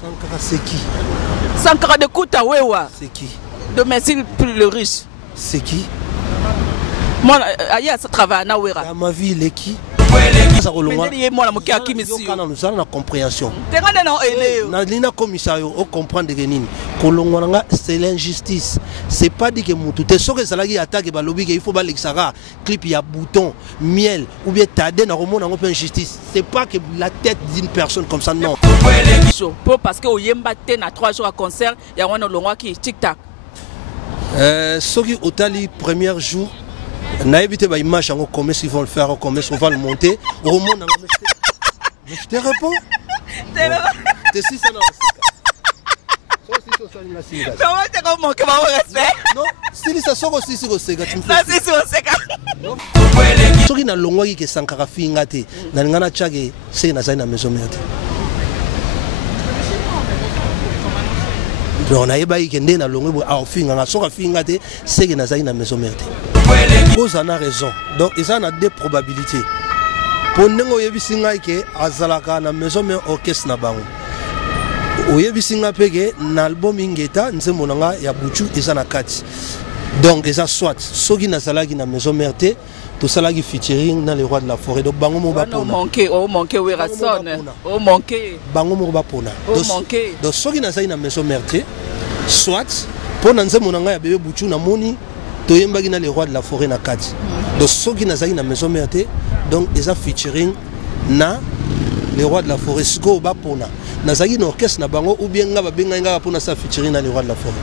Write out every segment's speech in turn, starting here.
Sankara c'est qui? Sankara de Kouta Wewa. C'est qui? De Messi le riche. C'est qui? Moi, Aya, ça travaille à Nawera. Dans ma vie, il est qui? Ça la compréhension. C'est l'injustice. C'est pas dit que Moutou. T'es sûr que ça l'a attaqué par lobby il faut pas l'exara. Clip il y a bouton, miel ou bien tadé dans le monde en injustice. C'est pas que la tête d'une personne comme ça non. Parce que au Yemba ten à 3 jours à concert, il y a un long qui tic tac. Ceux qui au tali premier jour. N'a évité bah image en commerce ils vont le faire en commerce on va le monter au monde mais je te réponds t'es si ça non non si ça sort aussi sur Sega tu me fais ceux qui n'a longwa qui Sankara finga te na ngana chage c'est na zaina maison merde on a ébahi que na longwa a finga na soka finga te c'est na zaina maison merde. Vous en avez raison. Donc, ils ont deux probabilités. Pour nous, on a vu que Azalaka na maison mais orchestre na bango. On a vu que l'album ingeta nzemonanga ya buchu ils en kati. Donc, ils ont soit sogi na salagi na maison merte, tout salagi featuring dans les rois de la forêt. Donc, bango mo ba pona. Oh manqué Werason. Oh manqué. Bango mo ba pona. Oh manqué. Donc, sogi na salagi na maison merte, soit pour nzemonanga ya bébé buchu na moni. Toyembagi na les rois de la forêt na kati. Donc ceux qui n'azali na maison merte donc ils ont featuring na les rois de la forêt sko ba pona. Nazali na orchestre na bango ou bien nga ba benga nga pona sa featuring na les rois de la forêt.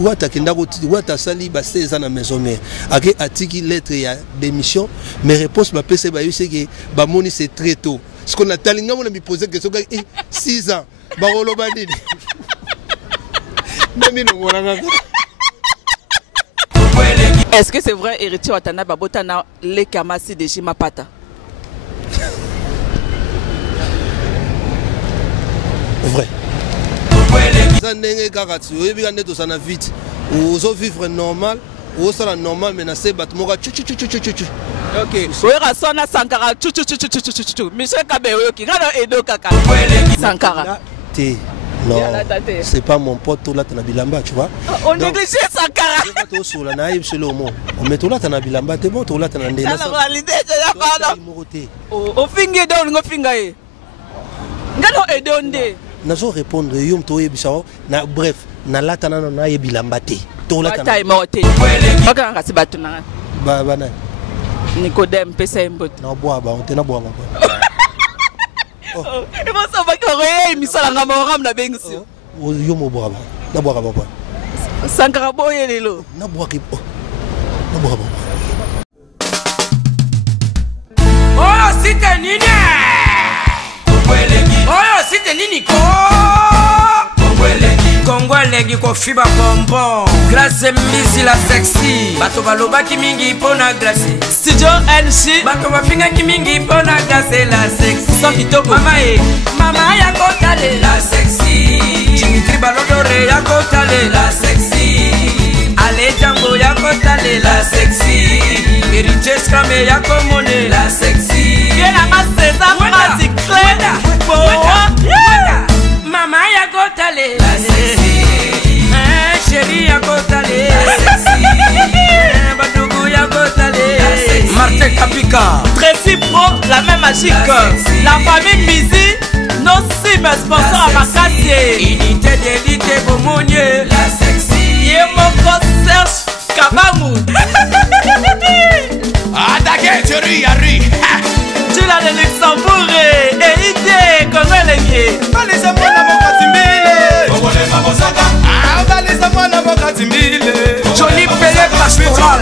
Wata kenda ko wata sali ba 16 ans na maison mère. Ake atiki lettre ya démission mais réponse ba pese ba yose que ba moni c'est très tôt. Ce qu'on a talinga on a me posé question 6 ans ba rolo ba nini. Nami no ngoranga. Est-ce que c'est vrai, héritier Watana Babotana, les Kamasi de Jimapata? Vrai. Vous vivre normal, vous êtes normal, mais c'est battement. Ok. Sankara, Michel Kabeo, qui a Edo Kaka. Sankara. Non, c'est pas mon pote tout là t'as bilamba tu vois. On néglige Sankara. On met tout là t'as bilamba t'es bon tout là t'as ndé. La réalité c'est pas au finger down go finger. Ngalo edonde. Nazo répondre yom to yebisao na bref na latana na yebilamba te. To là t'as. Time moté. Baka ngasi batuna. Ba bana. Nicodème pesa mbot. Na boa ba on te na boa ba. Oh, et moi ça va que mi sala nga mo ram na bengsi. Yo mo boa ba. Na boa ba ba. Sankara boye lelo. Na boa ki. Na boa ba. Oh, c'était nini? Oh, c'était nini ko? Kongolegi ko fiba bonbon. Grâce misi la sexy. Bato baloba ki mingi pona grâce. Studio NC. Bato bafinga ki mingi pona grâce la sexy. Sans kitoko. Mama ya kotale la sexy. Chingitri balodore ya kotale la sexy. Ale Django ya kotale la sexy. Héritier Scramé ya komone la sexy. Viens à César Magic Clé. Mama ya kotale la sexy. Chérie ya kotale la sexy. Badougou ya kotale la sexy. Martin Kapika. Tracy Pro, la même magique. La famille Mizi, nos cibles sponsors à Makassie. Unité d'élite Bomonier la sexy. Yemoko Serge Kabamou. Attaquez, Yari. Tu l'as de Luxembourg et idée comme elle est vieille. Allez, ça m'a Johnny Pelé Pastoral.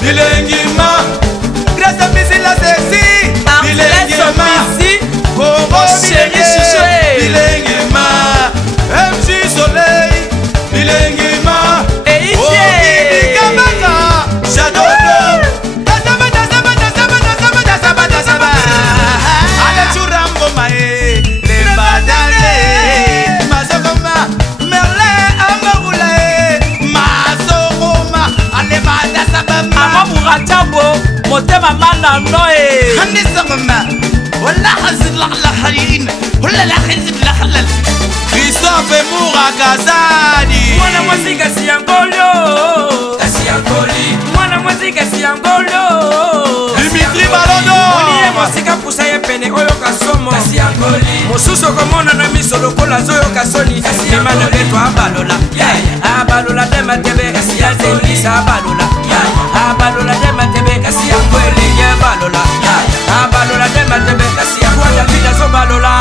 Bilengima, grâce à Missy la sexy. Bilengima, chérie chouchoué. Bilengima, MC Soleil. Bilengima, et ici. J'adore. bana noe hanisangama wala hazid la khayin wala la hazid la khalal Christophe Moura Kazadi mwana mwasi kasi yangolo mwana mwasi kasi yangolo Dimitri Balondo Oliye mwasika pusa ye pene oyo kasomo mosusu komona na miso lokola zoyo kasoni emana beto abalola abalola de matebe kasi ya zelisa abalola de matebe kasi ya kweli ye balola abalola de matebe kasi ya kwa vida so balola.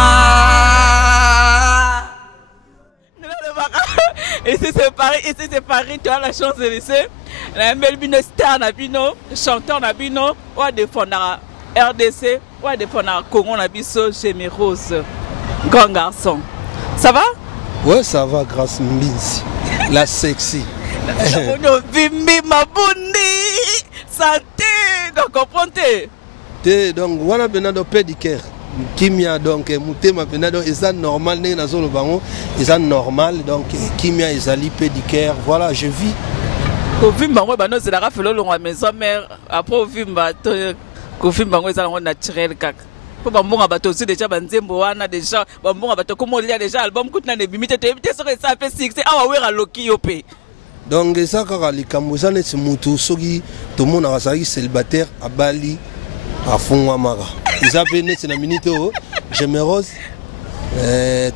Ici c'est Paris, tu as la chance de laisser. La Melbino star Nabino, chanteur Nabino, ou à défendre RDC, ou à défendre Congo Nabiso chez mes roses. Grand garçon. Ça va? Ouais, ça va grâce Mbinzi. La sexy. Bimbi Mabundi. Santé. Donc comprenez. Donc voilà Benado pédicure. Kimia donc mutema Benado est normal né na zolo bango, est normal donc kimia ezali pédicure. Voilà, je vis. Kovimba ngo bano zela ka felo longwa maison mère après ovimba to kovimba ngo ezala ngo naturel kaka. Po bambonga bato aussi déjà banzembo wana déjà bambonga bato comme lia déjà album kutina ne bimite to ebite so que ça fait 6 awa wera loki yo pe. Donc ça kaka likambo za net mutu soki to mona wasaki célibataire à Bali à Fongwamara. Ils appellent net na minute oh Gémérose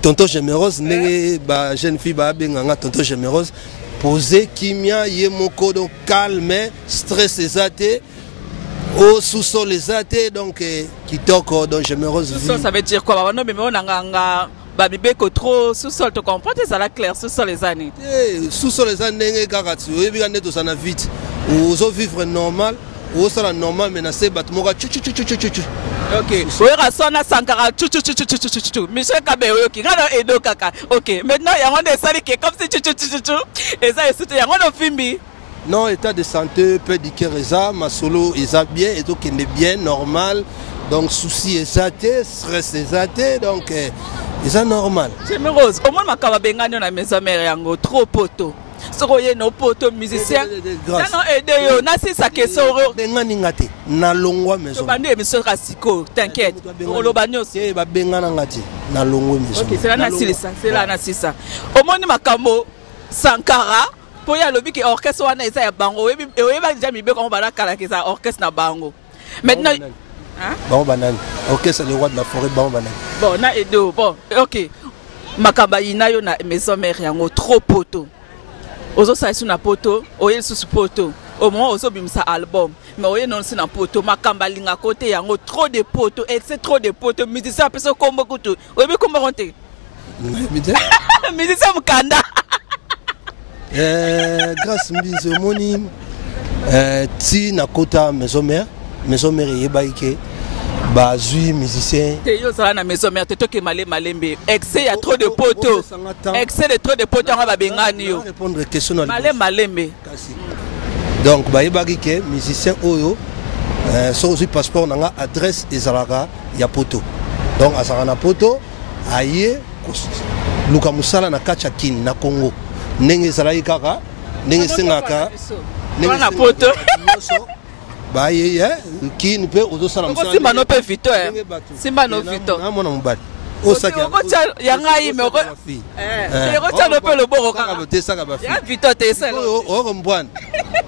tonton Gémérose ndenge ba jeune fille ba benganga tonton Gémérose poser kimia ye moko donc calme stress ezate au sous-sol ezate donc kitoko donc Gémérose sous-sol ça veut dire quoi ba non mais on nganga ba bibeko trop sous-sol tu comprends ça la clair sous-sol les années sous-sol les années ndenge kaka tu oyebi kande to sana vite ozo vivre normal ou ça la normal mais na se batmoka chu. Ok. Oera sona sankara chu. Michel Kabe oyoki ngana edo kaka. Ok. Maintenant il y a un desali qui est comme si chu. Et ça c'est il y a un fimbi. Non, état de santé pédicure eza ma solo eza bien et donc est bien normal. Donc souci ezate, stress ezate donc eza normal. C'est Rose. Au moins makaba bengani na maison mère yango trop poto. Sokoye no poto musicien. Non aider yo na si sa question bengani ngate na longwa maison. Bande émission Rasiko, t'inquiète. Olobanyos ba bengana ngate na longwa maison. OK, c'est là na silisa, c'est là na sisa. Au moins makambo Sankara po ya lobi ki orchestre wana eza ya bango. Oyeba déjà mibe ko bana kala ki za orchestre na bango. Maintenant hein? Bon banane. Orchestre le roi de la forêt bon banane. Bon na edo bon. OK. Makamba ina yo na maison mère yango trop poto. Ozo sa isu na poto, oye sous poto. Au moins ozo bimsa album. Mais oye non si na poto, makamba linga côté yango trop de poto, et c'est trop de poto. Musicien peso kombo kutu. Oye kombo konte. Musicien mukanda. Grâce Mbizo moni ti na kota maison mère yebaike bazui musicien. Yo sala na maison mère te ke malembe. Excès y a trop de poto. Excès de trop de poto nga ba bengani yo. Répondre question na malembe. Donc ba yebaike musicien oyo so aussi passeport nga adresse ezalaka ya poto. Donc asaka na poto aye luka musala na kacha kin na Congo. Ndenge ezalaki kaka ndenge sengaka na poto. Bah qui ne peut oser ça Simba no pe vito Simba no vito na mona mobali o saki ya ngai me ko ko talo pe le boro kaka te saka ba ya vito te sala o mbwana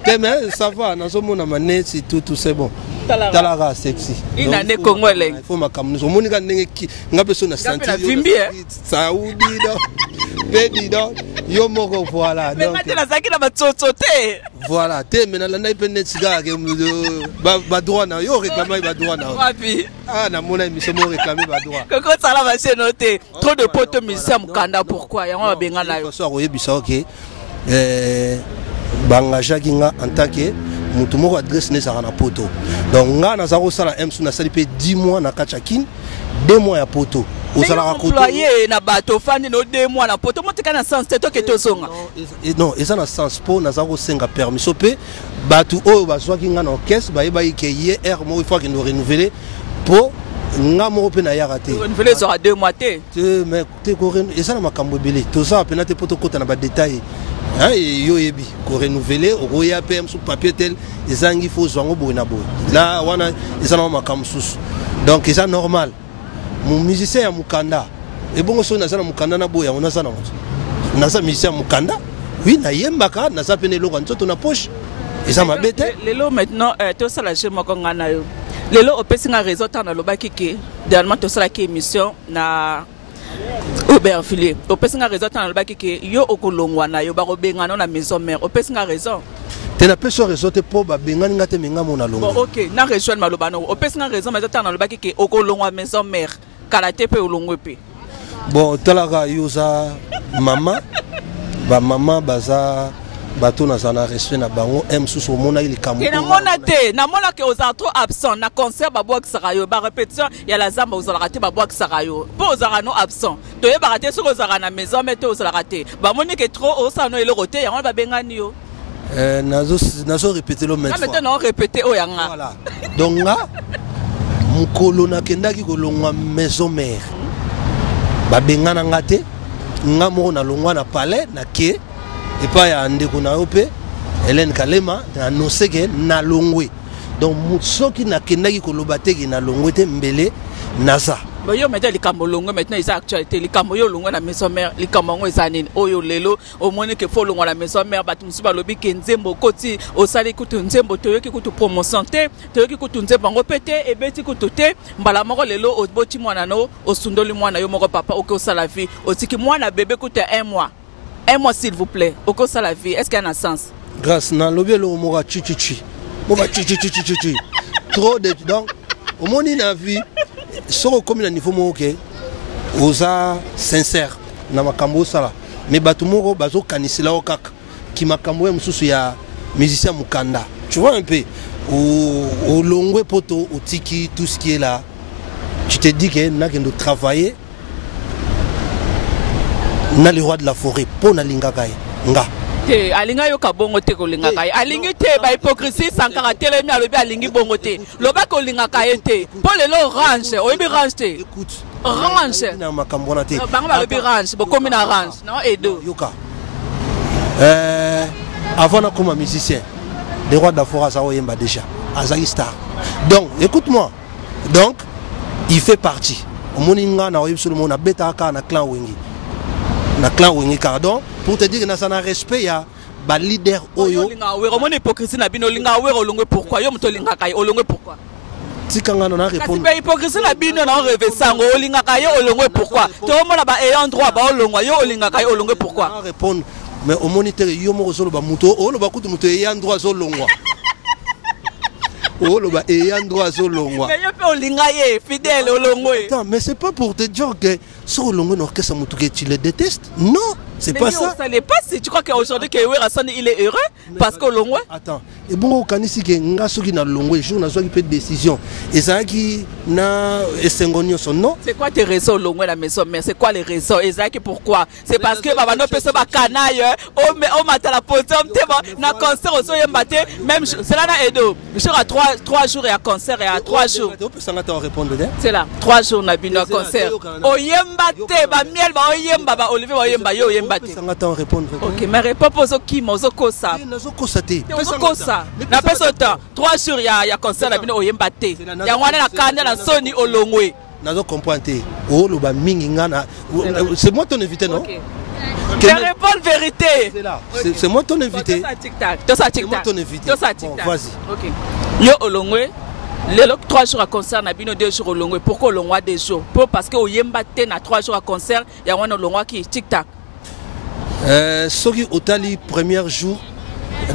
te mais ça va na zo mona maneti tout c'est bon talara sexy ina ne kongole il faut makamno monika ndenge ngape so na sentir saudi do pedi do yo moko voilà donc mais la zaki na batsotso te voilà te mais na landa ipende siga ke ba droit na yo réclamer ba droit na wapi na mona émission mo réclamer ba droit koko sala ba chaîne noté trop de potes musiciens mukanda pourquoi yango ba benga na yo so oyebisa OK bangaja kinga en tant que mutu moko adresse ne sara na poto donc nga na zako sala MC na sali pe 10 mois na kachakin 2 mois ya poto osala ka koto employé na bato fandi no 2 mois na poto motika na sens te to ke tozonga non eza na sens po na zako senga permission pe bato oyo bazwaki nga na orchestre ba yeba ke ye air mo il faut que nous renouveler po nga mo pe na yaka te renouveler sera 2 mois te mais te ko eza na makambo belé to ça pe na te poto kota na ba détail yo yebi ko renouveler o ya PM sur papier tel ezangi fo zwango boina boy là wana ezana makambo susu donc c'est normal mon musicien ya mukanda et bongo so nazana mukanda na boya on azana moto naza musicien mukanda oui na yembaka naza pene loko nzoto na poche eza mabete lelo maintenant to sala chez moko ngana yo lelo opesinga réseau tana lobaki ke dernièrement to sala ki émission na Aubert Filier opesinga réseau tana lobaki ke yo okolongwa na yo bakobengana na maison mère opesinga raison tena peso réseau te po ba bengani ngate menga mona longo bon OK na rejoindre malobano opesinga raison mais tana lobaki ke okolongwa maison mère kala te pe olongwe pe bon talaka yoza mama ba mama baza bato na zana respect na bango susu mona ili kamu na mona te na mona ke oza trop absent na concert ba box sarayo ba répétition ya la zamba oza raté ba box sarayo po oza no absent to ye ba raté so oza na maison mais to oza raté ba moni ke trop oza no ele roté ya ba bengani yo nazo répéter le même fois maintenant répéter o yanga voilà donc nga mukolo na kendaki kolongwa maison mère ba bengana ngate nga mo na longwa na palais na ke et pas ya ndeko na yope Hélène Kalema na nosege na longwe donc soki na kendaki koloba teki na longwe te mbele naza ba yo meteli kambo longwe maintenant isa actualité li kambo yo longwe na maison mère li kambo ngo ezanini oyo lelo o moni ke fo longwa na maison mère batu musuba lobi ke nzembo koti osali kutu nzembo toyoki kutu promotion te toyoki kutu nzembo ngo pete ebeti kutu te mbala moko lelo oboti mwana no osundoli mwana yo moko papa oke osala vie otiki mwana bébé kutu 1 mois s'il vous plaît oko sala vie est-ce qu'il y a un sens grâce na lobi lo moka chichichi moka chichichi trop de donc au moni na vie soko comme na niveau moke oza sincère na makambo sala mais batu moko bazo kanisela okaka ki makambo ya mususu ya musicien mukanda tu vois un peu au longwe poto otiki tout ce qui est là tu te dis que na kendo travailler na le roi de la forêt pour na lingaka nga te alinga yo ka bongo te ko lingaka alingi te ba hypocrisie sans caractère mi alobi alingi bongo te loba ko lingaka te pour le lo range oyebi range te écoute range na makambo na te bango ba lobi range bo komi na range non edo yoka avant na comme musicien le roi de la forêt ça oyemba déjà azali star donc écoute-moi donc il fait partie au moninga na oyebi solo mona beta ka na clan wengi na clan wengi pardon pour te dire que na sana respect ya ba leader oyo linga we romone hypocrisie na bino linga we olongwe pourquoi yo mto linga kai olongwe pourquoi tikanga na répondre kasi hypocrisie na bino na rêve sango olinga kai olongwe pourquoi to mona ba ayant droit ba olongwa yo olinga kai olongwe pourquoi répondre mais au moniteur yo mo solo ba muto o lo ba kutu muto ayant droit zo longwa oh le bas ayant droit zo longwa mais yo pe olinga ye fidèle olongwe attends mais c'est pas pour te dire que so longwe no que ça muto que tu le détestes non c'est pas ça. Ça n'est pas si tu crois qu'aujourd'hui que il est heureux parce que Longwe. Attends. Et bon au kanisi que nga soki na Longwe jour na soki peut décision. Et ça qui na esengonio son non. C'est quoi tes raisons Longwe la maison mais c'est quoi les raisons et ça qui pourquoi? C'est parce que baba no pese ba canaille o mata la podium te na concert au yembate même c'est là na edo. Jour à 3 jours et à concert et à 3 jours. Tu peux ça te répondre là. C'est là 3 jours na bino concert. O yembate ba miel ba o yemba ba Olivier ba yemba yo yemba. Ok, mais réponds aux qui mozo kosa. Mozo kosa. Na peso temps. 3 jours il y a concert la bino oyembate. Ya wana na kanya na soni olongwe. Nazo comprendre. Oh lo ba mingi ngana. C'est moi ton invité non? Je réponds vérité. C'est moi ton invité. Toi ça tic tac. Vas-y. OK. Yo olongwe. Les 3 jours à concert na bino 2 jours olongwe. Pourquoi olongwa 2 jours? Parce que oyembate na 3 jours à concert ya wana olongwa qui tic tac. Soki Otali premier jour,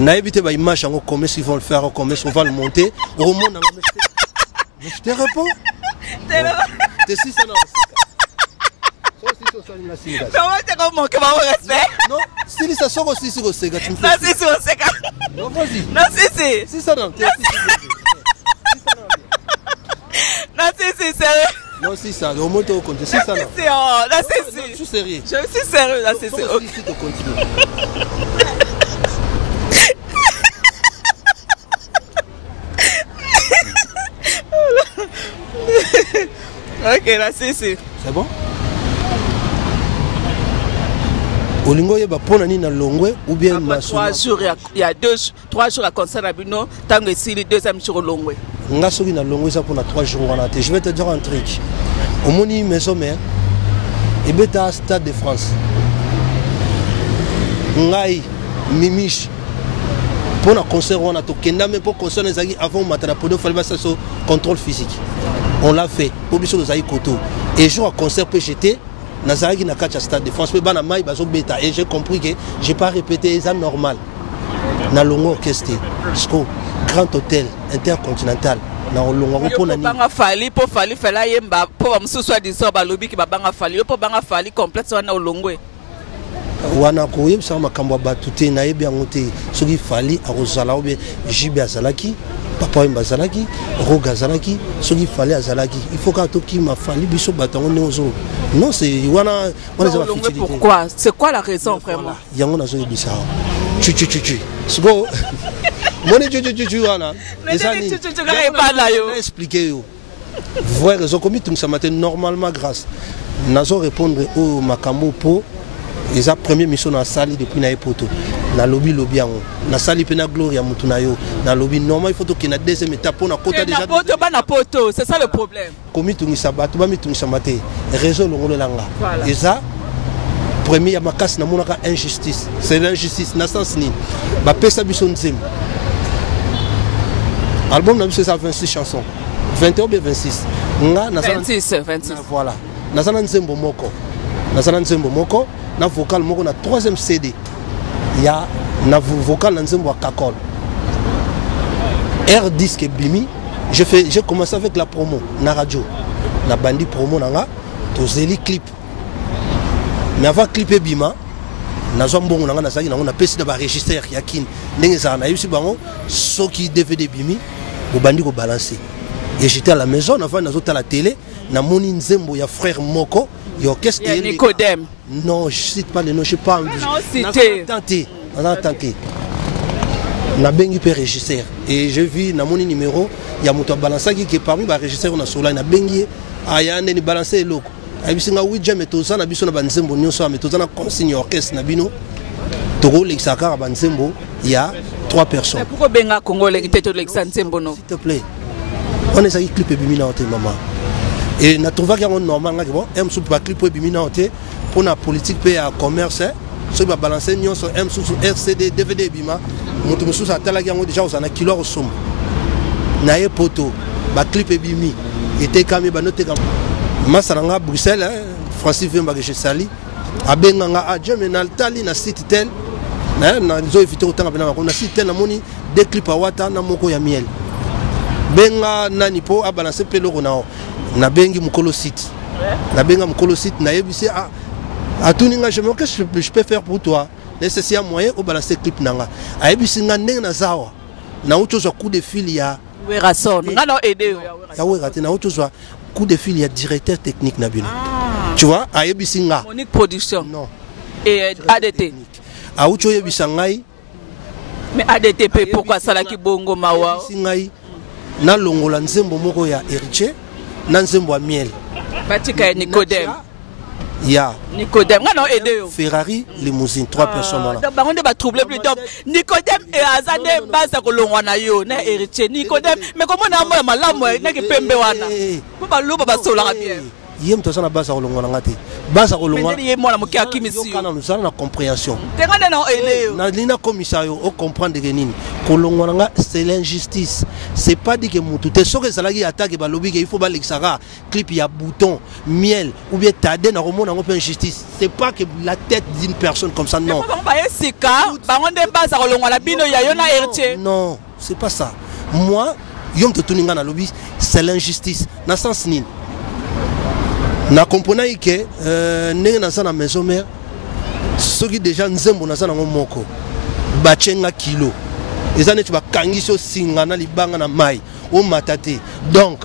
n'a évité ba image en commerce, ils vont le faire en commerce, on va le monter. Au monde, je te réponds. T'es si ça non. Non, si ça sort aussi sur le Sega, tu me fais. Non, si sur le Sega. Non, vas-y. Non, si. Si ça non. Non, si, sérieux. Non, si ça, au moins tu comptes. Si ça non. Non, si. Je suis sérieux. Je suis sérieux, là, c'est sérieux. Si tu continues. Ok, là, si. C'est bon? Olingo yeba pona ni na longwe ou bien masuna. 3 jours, il y a 3 jours à concert à Bino, tant que si le deuxième jour longwe. Nga soki na longwe ça pour 3 jours en até. Je vais te dire un truc. Au moni maison mère et beta Stade de France. Ngai Mimiche pour un concert on a to kenda mais pour concert les avant matana pour de faire ça contrôle physique. On l'a fait pour biso les koto et jour à concert peut jeter Nazaraki na kacha Stade de France mais bana mai bazo beta et j'ai compris que j'ai pas répété ça normal. Na longo orchestre sco grand hôtel intercontinental na longo pour na banga fali pour fali fela yemba pour ba msusu adiso ba lobi ki banga fali pour banga fali complète wana olongwe wana ko yebisa makambo batute na yebi angote soki fali arozala obe jibe azalaki papa yemba azalaki roga azalaki soki fali azalaki il faut ka toki ma fali biso batango ne ozo non c'est wana za futilité. Pourquoi c'est quoi la raison vraiment yango nazo yebisa tu sgo moni tu wana ezani pas là yo expliquer yo vrai raison comme tout ça matin normalement grâce nazo répondre au makambo po ils a première mission dans sali depuis na epoto na lobby yango na sali pena gloria mutu na yo na lobby normal il faut que na deuxième étape on a quota déjà poto ba na poto c'est ça le problème comme tungisa bato ba mitungisa maté réseau longolo langa et ça premier ya makasi na monaka injustice c'est l'injustice na sens ni ba pesa biso nzembo album na biso ça 26 chansons 21 ou bien 26 nga na 26 voilà na sana nzembo moko na vocal moko na 3e CD ya na vocal na nzembo kakol R disque bimi j'ai commencé avec la promo na radio na bandi promo nanga to zeli clip mais avant clip e bima na zo mbongo nanga na saki na pesi na ba register ya kin ndenge za na yusi bango soki DVD bimi bo bandi ko balancer et j'étais à la maison avant na zo ta la télé na moni nzembo ya frère moko yo qu'est-ce que Nicodème non je cite pas les noms je sais pas tenté na bengi pe régisseur et je vis na moni numéro ya moto balancer qui parmi ba régisseur na sola na bengi aya ndeni balancer eloko abisinga wija metoza na biso na banzembo nyonso metoza na consigne orchestre na bino toko lexaka banzembo il y a 3 personnes. Pourquoi benga congolais qui te lexanzembo no? S'il te plaît. On est allé clip bimina hote maman. Et na trouvé qu'il y a un normal nga bon, aime sous pas clip bimina hote pour la politique payer à commerce, so ba balancer nyonso aime sous RCD DVD bima, mutu mususu atala yango déjà osana kilo osombo. Na ye poto ba clip bimi était kamé ba noté kam. Masaranga Bruxelles, Francis Vemba que je sali, abenganga adjeme na tali na site tel. Na zo éviter autant na site tel na moni des clips à wata na moko ya miel. Benga nani po a balancer peloko nao na bengi mukolo site na benga mukolo site na yebisi a tuninga je me que je peux faire pour toi nécessaire moyen au balancer clip nanga a yebisi nga ndenge na zawa na uto zo coup de fil ya Werason nga no aider ya werate na uto zo coup de fil ya directeur technique na bino tu vois a yebisi nga Monique production non et ADT a uto yebisa ngai mais ADTP pourquoi ça la ki bongo mawa ngai na longola nzembo moko ya héritier na nzembo ya miel batika Nicodème ya Nicodème nga no aider yo Ferrari limousine 3 personnes là donc bango ba troubler plus donc Nicodème et azade basa ko longwa na yo na héritier Nicodème mais comment na mo malamu na ki pembe wana po ba loba ba sola bien yem to sana basa ko longwa ngati basa ko longwa mais yem mo na mo kia kimisi kana nous na compréhension tenga na aider na lina commissario au comprendre que nini ko longwa nga c'est l'injustice c'est pas dit que mutu te soke salaki attaque ba lobby que il faut ba lexara clip ya bouton miel ou bien tade na remona ngo injustice c'est pas que la tête d'une personne comme ça non ba sika bango nde basa ko longwa la bino ya yo na héritier non c'est pas ça moi yom to tuninga na lobby c'est l'injustice na sens nini na comprenant que ndenge na sana maison mère soki déjà nzembo na sana moko bachenga kilo ezane tu bakangiso singa na libanga na mai o matate donc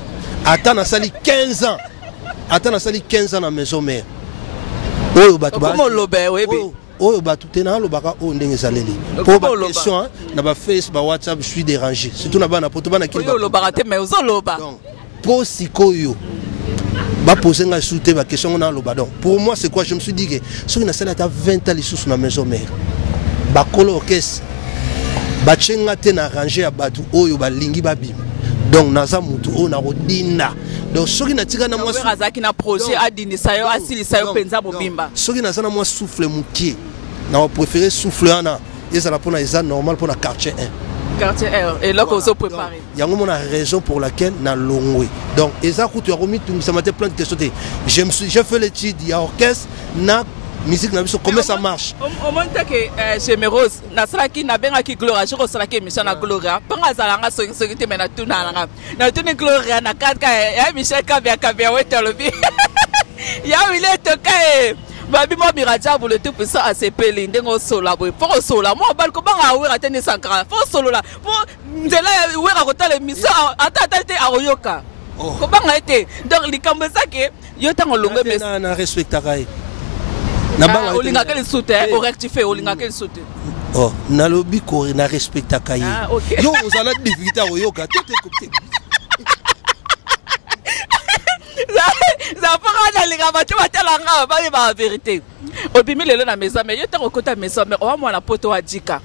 ata na sali 15 ans na maison mère oyo batu ba comment lobe webe oyo batu tena lobaka o ndenge zaleli pour ba question na ba Facebook ba WhatsApp je suis dérangé surtout na bana poto bana kilo lobaka te mais ozo loba donc po sikoyo va poser une question pour moi c'est quoi? Je me suis dit que si on a 20 ans sous la maison mère bakolo orchestre bachenga te na ranger ya batu oyo balingi babima donc naza mutu o na rodina donc soki na tika na moi azaki na projet adinisa yo asilisa yo penza bobimba soki naza na moi souffle mukie na préféré souffle ana ezala pona eza normal pona quartier 1 quartier 1 et là qu'on se prépare yango mona raison pour laquelle na longwe donc eza kutu ya remis tout ça m'a plein de questions j'ai fait l'étude il y a orchestre na musique na biso comment ça marche au moment que Gémérose na sraki na benga ki Gloria je sraki émission na Gloria panga zalanga soki te mena tuna na tuni Gloria na katka ya Michel Kabia wetelobi ya wile toka babi mo biraja bu le tout puissant à sepeli ndengo sola boy pour sola mo bal ko banga wera tene sankara pour solo la pour ndela wera ko tale émission ata te aroyoka ko banga ete donc likambo sake yo tango longo mais na respectaka olinga quel soutien au rectifier olinga quel soutien oh na lobi ko na respecta kai yo ozala difficulté oyoka tout est côté ça fera na linga batu batelanga ba vérité obimi lelo na maison mais yo ta kokota maison mais o mwana poto adika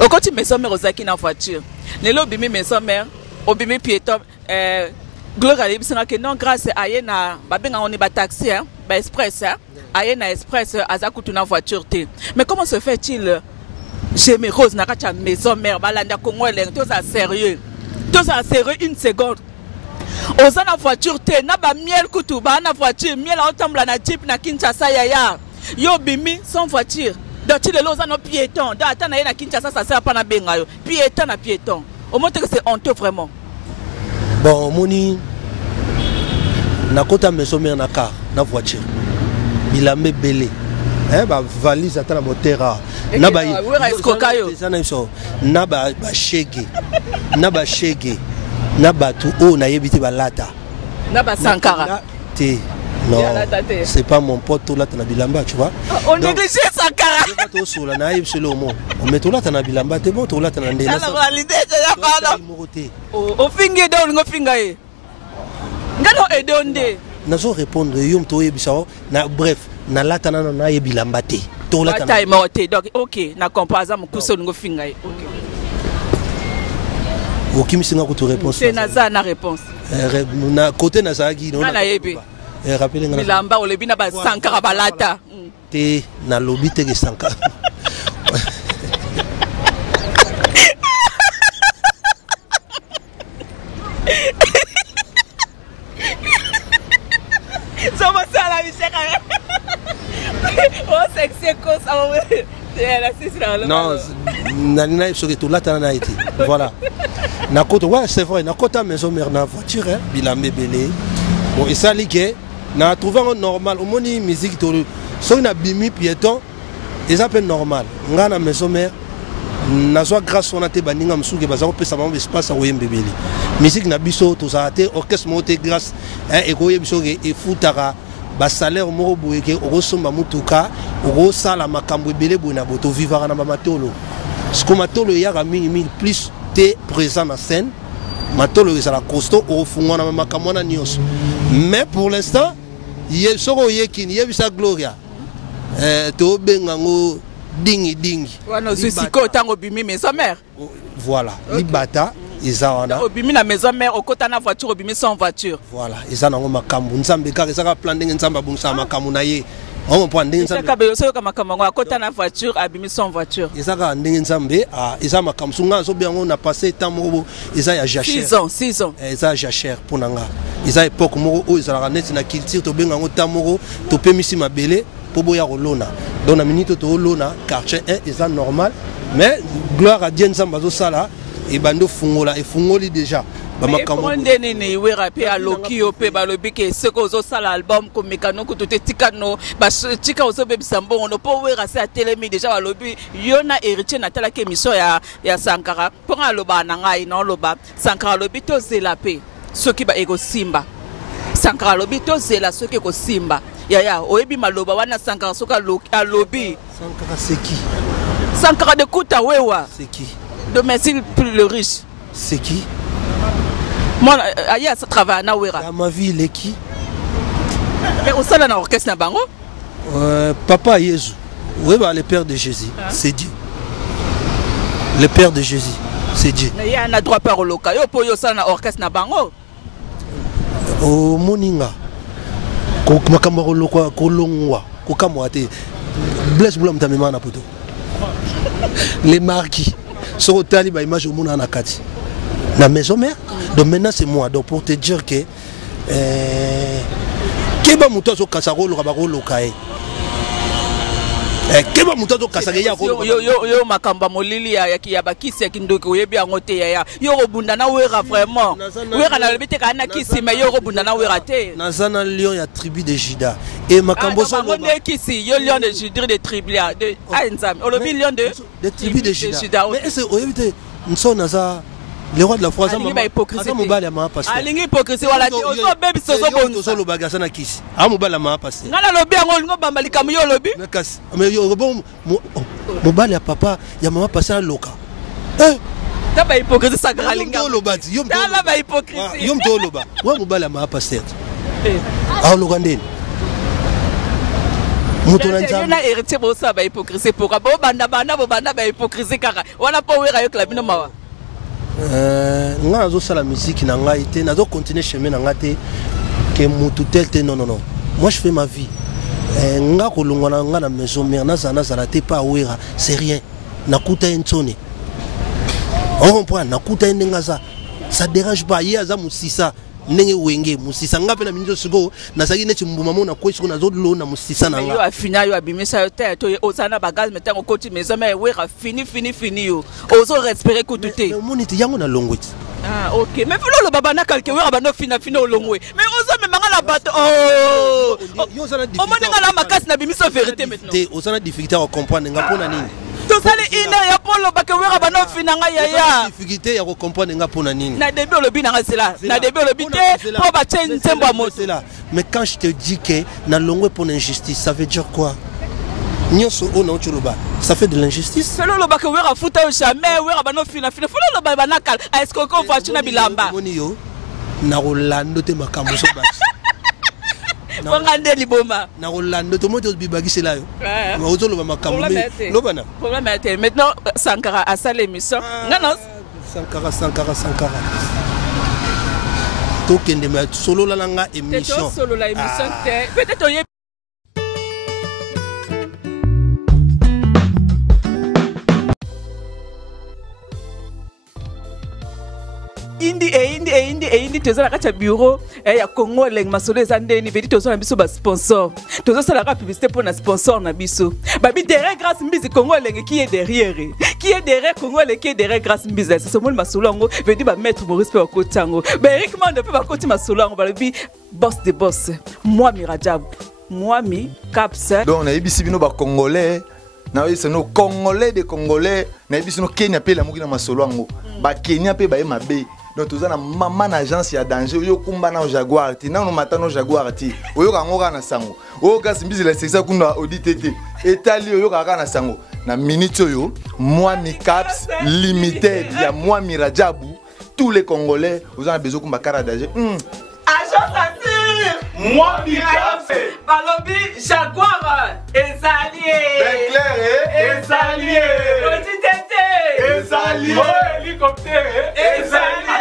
okoti maison mais ozaki na voiture lelo obimi maison mais obimi piéton Gloria libisanga que non grâce à yena babenga on ba taxi hein ba express hein ayena express azakutu na voiture te mais comment se fait-il Gémérose na kacha maison mère balanda Congo leng tout ça sérieux une seconde oza na voiture te na ba miel kutu ba na voiture miel otambla na jeep na Kinshasa yaya yo bimi sans voiture donc tu le loza no piéton da ata na yena Kinshasa ça sert pas na benga yo piéton au moins que c'est honteux vraiment. Bon, moni na kota maison mère na car na voiture il a mis belé hein ba valise ata na motera na ba na ba shege na ba tu o na yebiti ba lata na ba sankara te non c'est pas mon pote tout là na bilamba tu vois on néglige sankara to sola na yeb selo mo on met tout là na bilamba te bon tout là na ndena ça la réalité ya pas o fingi do ngo finga e ngalo e donde nazo répondre yom to yebisa na bref na latana na yebilamba te to latana time moté donc OK na comparaison mo kuso ngo finga e OK okimisinga ko to réponse c'est na réponse na côté na zaki non na yebi rappelez nga bilamba o lebi na ba sankara balata te na lobi te ke sankara non nalina soki tolata na été voilà na kota ouais c'est vrai na kota maison mère na voiture hein bilamba belé bon et ça liké na trouvé normal au moni musique to so na bimi piéton et ça peut normal nga na maison mère na so grâce on a te baninga msuke baza ko pesa ba espace a oyembe belé musique na biso to ça te orchestre moté grâce hein et ko yebiso ke futara ba salaire moko boyeke okosomba mutuka okosala makambo ebele boye na boto vivara na matolo siko matolo yaka mingi plus te présent na scène matolo ezala costaud ofungwa na makambo na nyonso mais pour l'instant ye soko yekini yebisa Gloria to bengango dingi wana zisiko tango bimi maison mère voilà libata Izawana. Obimi na maison mère okota na voiture obimi sans voiture. Voilà, izana ngo makambu nzambe ka ezaka plan ndenge nzamba bungisa makambu na ye. On prend ndenge nzambe. Ka beyoso ka makambu ngo akota na voiture abimi sans voiture. Ezaka ndenge nzambe eza makambu sunga zo bien on a passé temps mo eza ya jachère. 6 ans. Eza jachère ponanga. Eza époque mo o ezala net na culture to benga ngo tamoro to pemisi mabele po boya rolona. Dans la minute to lona quartier 1 eza normal mais gloire à Dieu nzamba zo sala et bando fungola et fungoli déjà ba makambo ndene ne wera pe aloki yo pe balobi ke seko zo sala album ko mekano ko to tikano ba tika ozo bebisa mbongo po wera se atelemi déjà balobi yona héritier na tala ke émission ya Sankara pour aloba na ngai na loba Sankara lobi to zela pe soki ba ego simba Sankara lobi to zela soki ko simba ya oyebi maloba wana Sankara soka alobi Sankara c'est qui Sankara de Kuta wewa c'est qui de Messil plus le riche. C'est qui? Moi, Aya, ça travaille à Nawera. Dans ma vie, il est qui? Mais au sein de l'orchestre na bango Papa Jésus, oui, bah, le père de Jésus, c'est Dieu. Le père de Jésus, c'est Dieu. Mais il y a un droit par le local. Yo pour yo ça na orchestre na bango. Au moninga, ko makamba ko lokwa ko longwa, ko kamwate. Blaise Boulam tamema na poto. Les marquis sont au taliba image au monde en akati. La maison mère. Donc maintenant c'est moi. Donc pour te dire que Keba Moutazo Kasarolo Rabarolo Kae. Keba Moutazo Kasagaya. Yo Makamba Molili ya Kiyabakisi ya Kindoki Oyebi Angote ya. Yo Robundana Wera vraiment. Wera na lebite kana kisi mais yo Robundana Wera te. Nazana Lion ya tribu de Jida. Et Makambo so ne kisi yo Lion de Jida de tribu de Ainzam. Olobi Lion de tribu de Jida. Mais est-ce Oyebite Nso Naza le roi de la France, hypocrisie. Alingi hypocrisie wala ti oso baby soso bon. Oso lo bagasa na kisi. Amobala ma passé. Ngala lobi ngo bambalika yo lobi. Mais yo bon mobala papa ya mama passé loka. Ta ba hypocrisie sagralinga. Yo lo bati, yo ta la ba hypocrisie. Yo mto lo ba. Wa mobala ma passé. Ah lo gandeni. Yo na héritier bo sa ba hypocrisie pourquoi bo banda ba hypocrisie kaka. Wana po wera yo klabino mawa. Nga zo sala musique na nga ite nazo continuer chemin na nga te que mutu tel te non. Moi je fais ma vie. Nga ko longwa na nga na maison mère na zala te pa wera c'est rien. Nakuta entone. On comprend nakuta ndengaza. Ça dérange pas yaza musisa ndenge wenge musisa ngape na minzo sigo nazaki neti mbuma mona ko siko nazo lo na musisa na nga. Yo afina yo abimisa yo te to osana bagaz metango koti maison mère wera fini yo. Ozo respirer kututé. Mais monite yango na longwiti. Ah ok mais folo lo baba na quelque wera bano fina au longwe. Mais ozo me manga la bato oh. Yo sana difficulté. O moninga la makasi na bimisa vérité maintenant. Te osana difficulté à comprendre nga pona nini. To sali ina ya polo bakewera bano finanga ya difficulté ya comprendre nga pona nini. Na début le bina cela. Na début le bité pour ba chen nzembo moto là. Mais quand je te dis que na longwe pour l'injustice, ça veut dire quoi? Nyoso ona ocholoba. Ça fait de l'injustice. Felo lo bakewera futa yo jamais wera bano fina folo lo ba banakal. Est-ce qu'on va chuna bilamba? Moni yo na rolando te makambo so basi. Bongande liboma. Na rolando to moto bibagi cela yo. Ma ozolo ba makambo lo bana. Problème est maintenant Sankara a sa l'émission. Non. Sankara. To kende ma solo la nga émission. Solo la émission peut-être oye. Indi tozala kati ya bureau ya Congo leng masolo ezandeni vedi tozala biso ba sponsor tozosala ka publicité pour na sponsor na biso babi derrière grâce mbizi Congo leng qui est derrière Congo leng qui est derrière grâce mbizi c'est somol masolo ngo vedi ba maître Maurice pe bakotango ba Eric Mande pe bakoti masolo ngo balobi boss de boss moi Mirajab moi mi caps donc na yebisi bino ba congolais na yebisi no congolais de congolais na yebisi no Kenya pe la muki na masolo ngo ba Kenya pe ba ye mabe. Donc tout ça na maman agence ya danger yo kumba na Jaguar ti na no matano Jaguar ti oyo kangoka na sango oyo kasi mbizi la sexa kuna auditete etali oyo kaka na sango na minute yo moi mi caps limited ya moi Mirajabu tous les Congolais vous avez besoin kumba kara danger agence assure moi mi caps balobi Jaguar ezalié ezalié auditete ezalié hélicoptère ezalié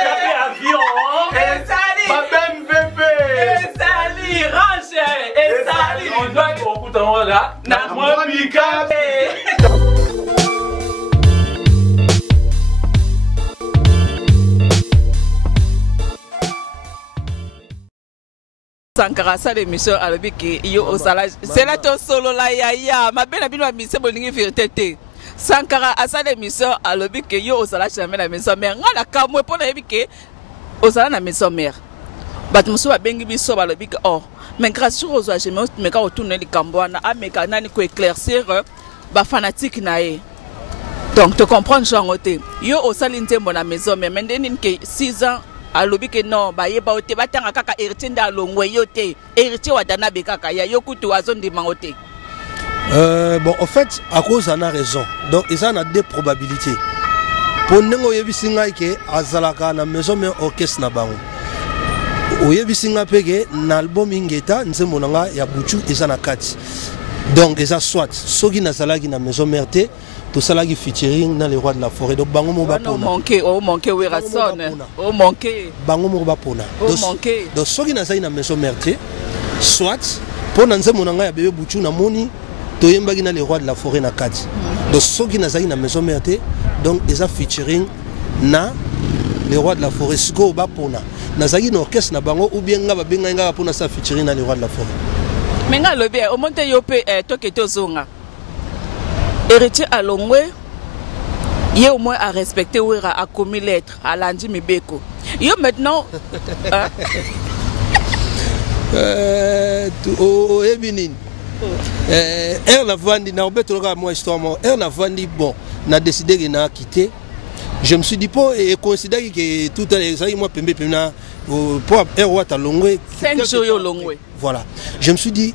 avion ezali babem bébé ezali range ezali on doit okuta là na moi mika Sankara sa l'émission alobi ki yo osala c'est là ton solo la ya ma bena bino mise bolingi vérité Sankara a sa l'émission alobi ke yo osala jamais la maison mère ngala kamwe pona yebike osala na maison mère bat muso ba bengi biso balobi ke oh mais grâce aux jamais mais quand retourner les Cambouana a meka nani ko éclaircir ba fanatique na ye donc te comprendre jangote yo osali ntembo na maison mère maintenant ke 6 ans alobi ke non ba yeba ote batanga kaka héritier nda longwe yote héritier wa dana be kaka ya yokutu azondi mangote. Bon, en fait, à cause on a raison. Donc, ils ont des probabilités. Pour nous, il y a des Azalaka na maison mais orchestre na bango. oyebisinga peke na album ingeta nzembo nanga ya buchu eza na kati donc eza soit soki nazalaki na maison mère te tosalaki featuring na le roi de la forêt donc bango mo bapona manqué Werason manqué bango mo bapona donc soki nazali na maison mère te soit pona nzembo nanga ya bébé buchu na moni toyembaki na le roi de la forêt na kati donc soki nazali na maison mère te donc eza featuring na le roi de la forêt siko bapona nazaki na orchestre na bango ou bien nga babenga nga pona sa featuring na le roi de la forêt mais nga lobi au monte yo pe toketo zonga héritier alongwe il au moins à respecter Wera a commis lettre à Landi Mibeko yo maintenant ebinin la vandi na obeto ka moi histoire moi la vandi bon na décidé que na quitter je me suis dit pour et considérer que tout à l'heure ça moi pembe na pour Wata Longwe 5 jours yo Longwe voilà je me suis dit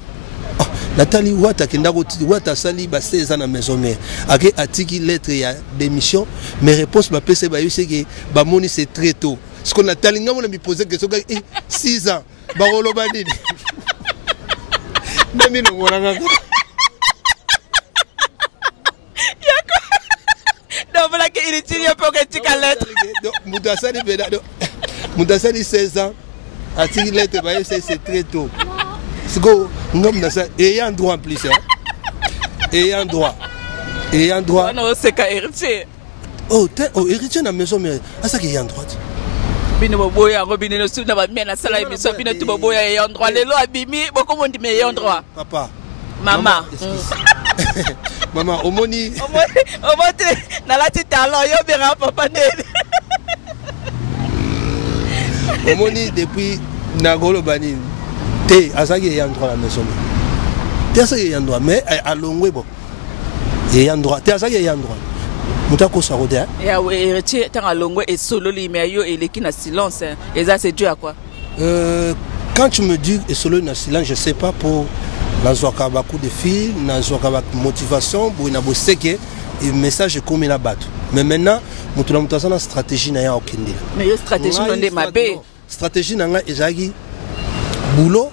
Nathalie Wata kendako Wata sali ba 16 ans na maison mère ake atiki lettre ya démission mes réponses ma PC ba c'est que ba moni c'est très tôt ce qu'on Nathalie nga mona me poser question 6 ans ba rolo ba nini nami no ngona nga non voilà que il est pour que tu calmes Moudasali 16 ans atiki lettre ba c'est très tôt c'est go ngom na ça ayant droit en plus ayant droit non c'est ka héritier héritier na maison mais asa ki ayant droit bino boya robine no suna ba mena sala émission bino tu boya ayant droit lelo abimi boko mondi me ayant droit papa maman maman omoni na la tita alors yo bera papa nene omoni depuis nagolo bani te azaki ayant droit la maison te azaki ayant droit mais à Longwe bon ayant droit te azaki ayant droit mutako sarode ya we héritier tant à Longwe et solo li mais yo et l'équipe na silence et ça c'est dû à quoi quand tu me dis et solo na silence je sais pas pour nazwaka beaucoup de fils nazwaka motivation pour na boseke et message comme na bato mais maintenant mutuna mutasa na stratégie na ya okende mais yo stratégie non de mabe stratégie na nga ezaki boulot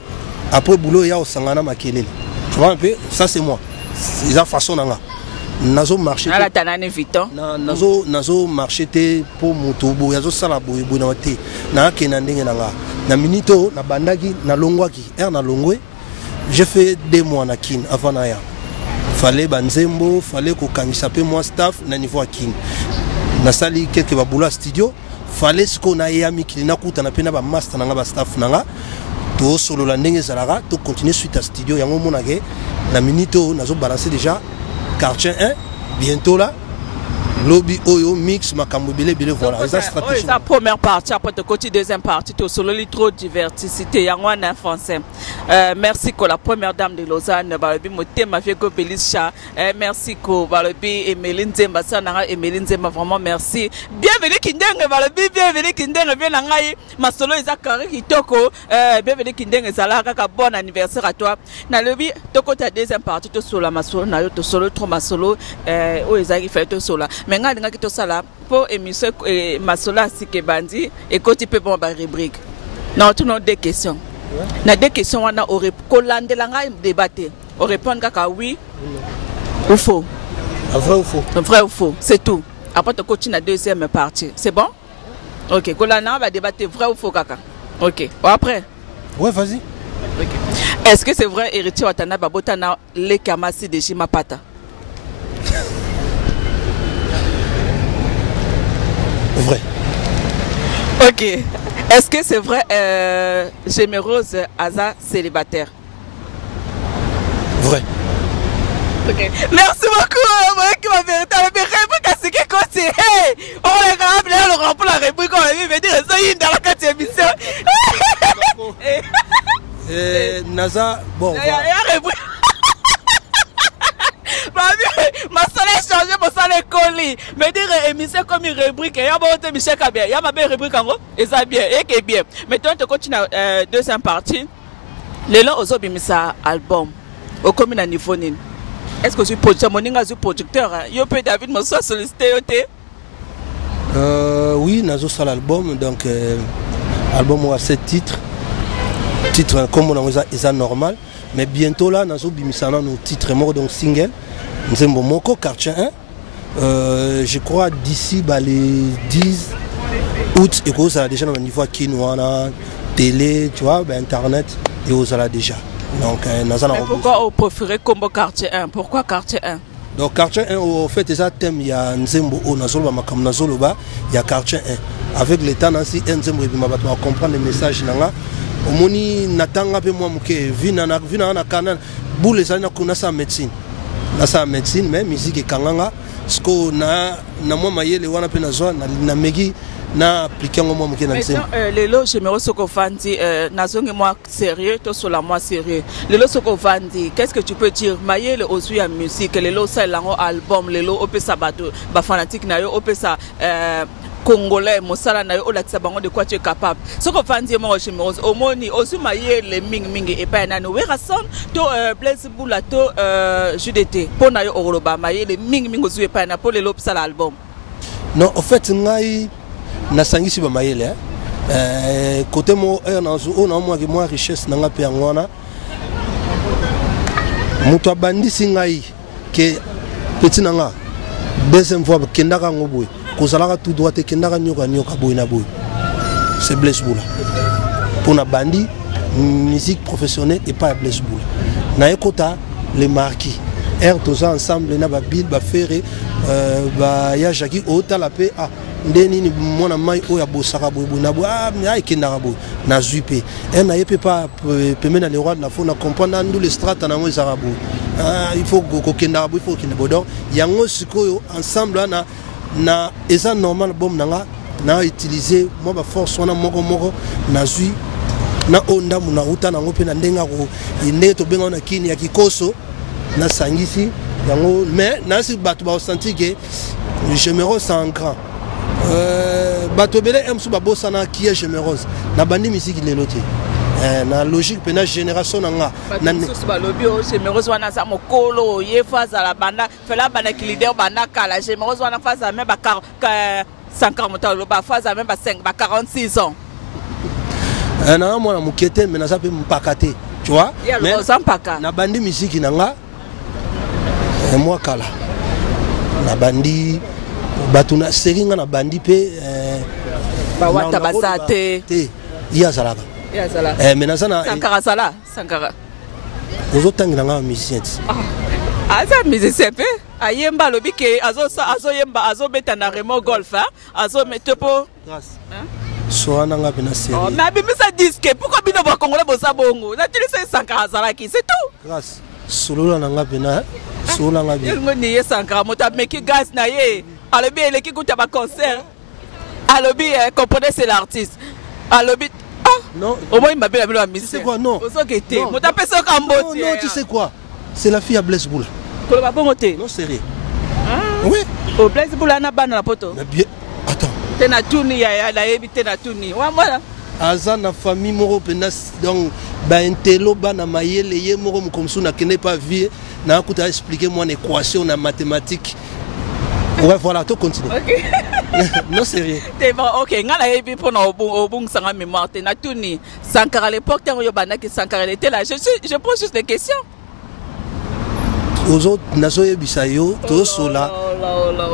après boulot il y a au sangana makelele tu vois un peu ça c'est moi c'est la façon nanga nazo marché na la tanane viton nazo marché te pour motobo yazo sala boye na te na kena ndenge nanga na minito na bandaki na longwaki na longwe j'ai fait 2 mois na kin avant na ya fallait banzembo fallait ko kangisa pe moi staff na niveau à kin na sali quelques babula studio fallait ce qu'on a yami kilina kuta na pena ba master nanga ba staff nanga to solo la ndenge zalaka to continuer suite à studio yango monake na minito nazo balancer déjà quartier 1 bientôt là lobby oyo mix makambo bele voilà ça stratégie la première partie après de côté deuxième partie to solo li trop diversité yango en français merci ko la première dame de Lausanne balobi motema fieko belisha merci ko balobi Emeline Nzemba sana Emeline Nzemba vraiment merci bienvenue kindenge balobi bienvenue kindenge bien ngai masolo eza carré kitoko bienvenue kindenge zala kaka bon anniversaire à toi na lobi to côté deuxième partie to solo masolo na yo to solo trop masolo o ezaki fait to solo mais nga ndinga kito sala pour émission masola sike bandi et côté pe bon ba rubrique non tout non deux questions na deux questions on a aurait colandela nga débattre on répond kaka oui ou faux vrai ou faux c'est tout après tu continues la deuxième partie c'est bon OK colana va débattre vrai ou faux kaka OK après ouais vas-y OK est-ce que c'est vrai héritier watana babotana le kamasi de Jimapata vrai. OK. Est-ce que c'est vrai Gémérose Aza célibataire? Vrai. OK. Merci beaucoup. Moi qui m'a véritable rubrique à ce qui côté. Hey, on est capable de le remplir la rubrique on va dire ça y est dans la quatrième émission. Naza bon. Ma salle a changé pour ça les colis. Me dire émission comme une rubrique. Il y a bon de Michel Kabia. Il y a ma belle rubrique en gros. Et ça bien. Et qui est bien. Maintenant on continue deuxième partie. Les gens ont obimisa album. Au commune à niveau nin. Est-ce que je suis producteur? Yo peut David me soit sollicité oui, nazo sal album donc album à 7 titres. titre comme on a ça normal mais bientôt là nous bimisana nos titres morts donc single nzembo moko quartier 1 je crois d'ici les 10 août et que ça déjà au niveau quinoa télé tu vois internet et aux là déjà donc pourquoi vous préférez combo quartier 1 pourquoi quartier 1 donc quartier 1 au fait ça thème il y a nzembo o nazoloba makam nazoloba il y a quartier 1 avec les temps ainsi nzembo et bima bato comprendre les messages nanga omoni natanga pe moi muke vina na kana boule ça na kuna sa médecine mais musique et kanganga sko na moi mayele wana pe na zo na megi na appliquer moi muke na nzembo lelo j'aimerais ce qu'on vandi nazonge moi sérieux to sur la moi sérieux lelo ce qu'on vandi qu'est-ce que tu peux dire mayele ozui ya musique lelo ça lango album lelo opesa bato ba fanatique na yo opesa Congolais, Moussala na yo la bango de quoi tu es capable. Ce qu'on fait dire moi chémeros, omoni, osumaye le ming et pas nano. Werason to Blaise Boula to JDT. Pour na yo oroba maye le ming osu et pas na pour le lopsa l'album. Non, en fait ngai na sangisi ba maye le. Côté mo na zo on moi que moi richesse na ngape ngwana. Muto bandi singai que petit nanga. Deuxième fois kendaka ngoboy. Kozalaka tout droit te kendaka nyoka boyina boy. C'est Blaise Boula. Pour na bandi musique professionnelle et pas Blaise Boula. Na ekota les marquis. Tous ensemble na ba bil ba ferré ba ya Jackie ota la paix ndeni ni mona mai o ya bosaka boy na bo ay kendaka boy na zupe. Na yepe pas pemena les rois de la faune comprendre ndu les strates na mo zarabo. Il faut ko kendaka boy il faut kendabo donc yango sikoyo ensemble na eza normal bom nanga na utiliser moi ba force wana moko na zui na onda muna uta na ngope na ndenga ko ine to benga na kini ya kikoso na sangisi yango mais na si bato ba senti que je me ressens grand bato bele emsu ba bosana qui est je me rose na bandi musique leloté na logique pena génération nanga na ba lobi o je me rose wana sa mokolo ye faza la banda fela bana ki leader bana kala je me rose wana faza même ba 50 ans ba faza même ba 5 ba 46 ans na mwana mukete mais na sa pe mpakate tu vois mais na bandi musique nanga moi kala na bandi batuna seringa na bandi pe ba wata basate ya salaka mais na sana Sankara ozotangira nga musicien aza musicien pe ayemba lobi ke azo yemba azo beta na Remo Golf azo metepo grâce soana nga bena série mais abimisa disque pourquoi bino ba congolais bosa bongo na tili se Sankara salaki c'est tout grâce solo na nga bena solo nga bena ngoni ye Sankara mota meki gas na ye alobi eleki kuta ba concert alobi comprenez c'est l'artiste alobi non, au moins il m'a bien la musique. C'est quoi non? Non, tu sais quoi? C'est la fille à Blaise Boula. Non, sérieux. Oui. Au Blaise Boula na bana la poto. Mais bien, attends. Tena tuni ya la ebite na tuni. Wa mwana. Aza na famille moro penas donc ba intelo bana mayele ye moro mkomsu na kene pas vie na kuta expliquer moi une équation na mathématiques. Ouais, voilà, tout continue. Ok. Non, sérieux. C'est bon, ok. Ngala yebi pour na obung sanga mémoire te na tuni. Sankara à l'époque tant yo bana que Sankara était là. Je pose juste des questions. Aux autres nazo bisayo to sola.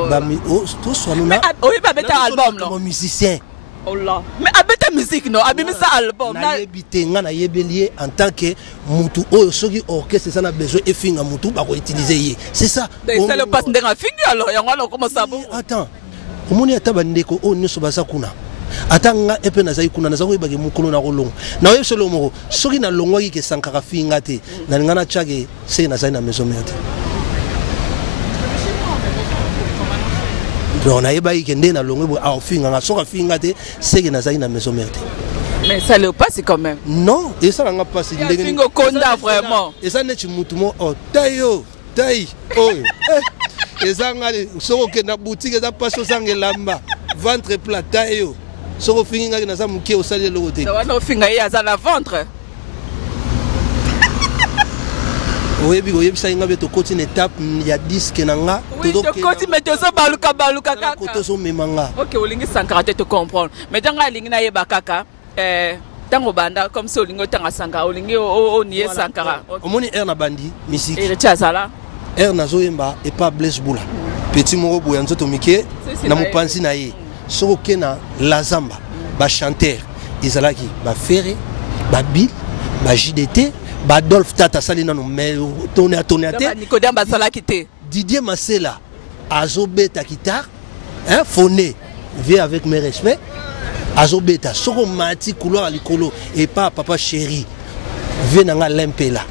Bami o to sola na. Mais oui ba beta album non. Comme musicien. Oh là. Mais abeta musique non, abimisa album. Na yebite nga na yebelier en tant que mutu o soki orchestre ça na besoin et finga mutu ba ko utiliser ye. C'est ça. C'est le passe ndenga finga alors yango alors comment ça bon. Attends. Omoni ataba ndeko o nyoso basa kuna. Atanga epe na zai kuna na zako ibage mukolo na kolongo. Na yo selo moko soki na longwa ki Sankara finga te na ngana chage se na zai na maison mère. On a ébahé qui est dans le monde à finir, on a sorti finir c'est que nous avons une maison mère. Mais ça le passe quand même. Non, et ça n'a pas passé. Fingo Konda vraiment. Et ça n'est pas mouton. Oh, taille, taille. Oh, et ça n'a pas que na boutique ça passe au sang et lamba, ventre plat taille. Soro finir que nous avons qui au salaire l'autre. Ça va finir à ça la ventre. Oui, oui, ça y est, tu continues étape, il y a 10 qui n'ont pas. Oui, tu continues, mais tu as baluka. Ok, Olingi Sankara te comprendre. Mais dans la ligne na yeba kaka, tango banda comme si olingo tanga sanga olingi o nié sankara omoni air na bandi musique et tchazala air na zoyemba et pas Blaise Boula petit moro boya nzoto mike na mopanzi na ye soko kena la zamba ba chanteur ezalaki ba Ferré ba Bill ba JDT ba Adolphe Tata salina no mais tourner à Nicodème basala kité Didier Massela azobeta guitare hein Foné vient avec mes respects azobeta soko mati couloir likolo et pas papa chéri vient nga lempela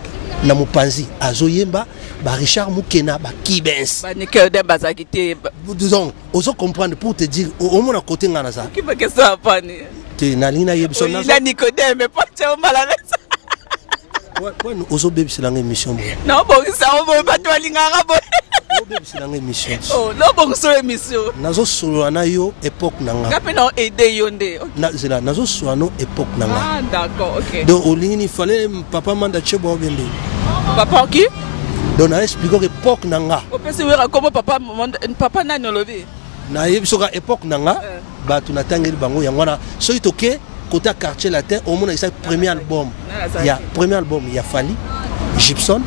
na mopanzi azoyemba ba Richard Mukena ba Kibens ba Nicodème basakité disons oso comprendre pour te dire au moins à côté ngana ça qui veut que ça pani te na lina yebso na il a Nicodème mais pas tu malade ouais oso bébé c'est l'émission non bon ça on va pas toi lingara bon c'est l'émission oh non bon sur l'émission nazo solo na yo époque nanga ngapi na aider yonde na zela nazo solo no époque nanga ah d'accord OK donc au ligne il fallait papa manda chebo bende papa qui donc na expliquer époque nanga on peut se voir comment papa na nolobi na yebsoka époque nanga ba tunatangeli bango yangwana so itoke côté quartier latin au moins ça premier album il y a premier album il y a Fali Gibson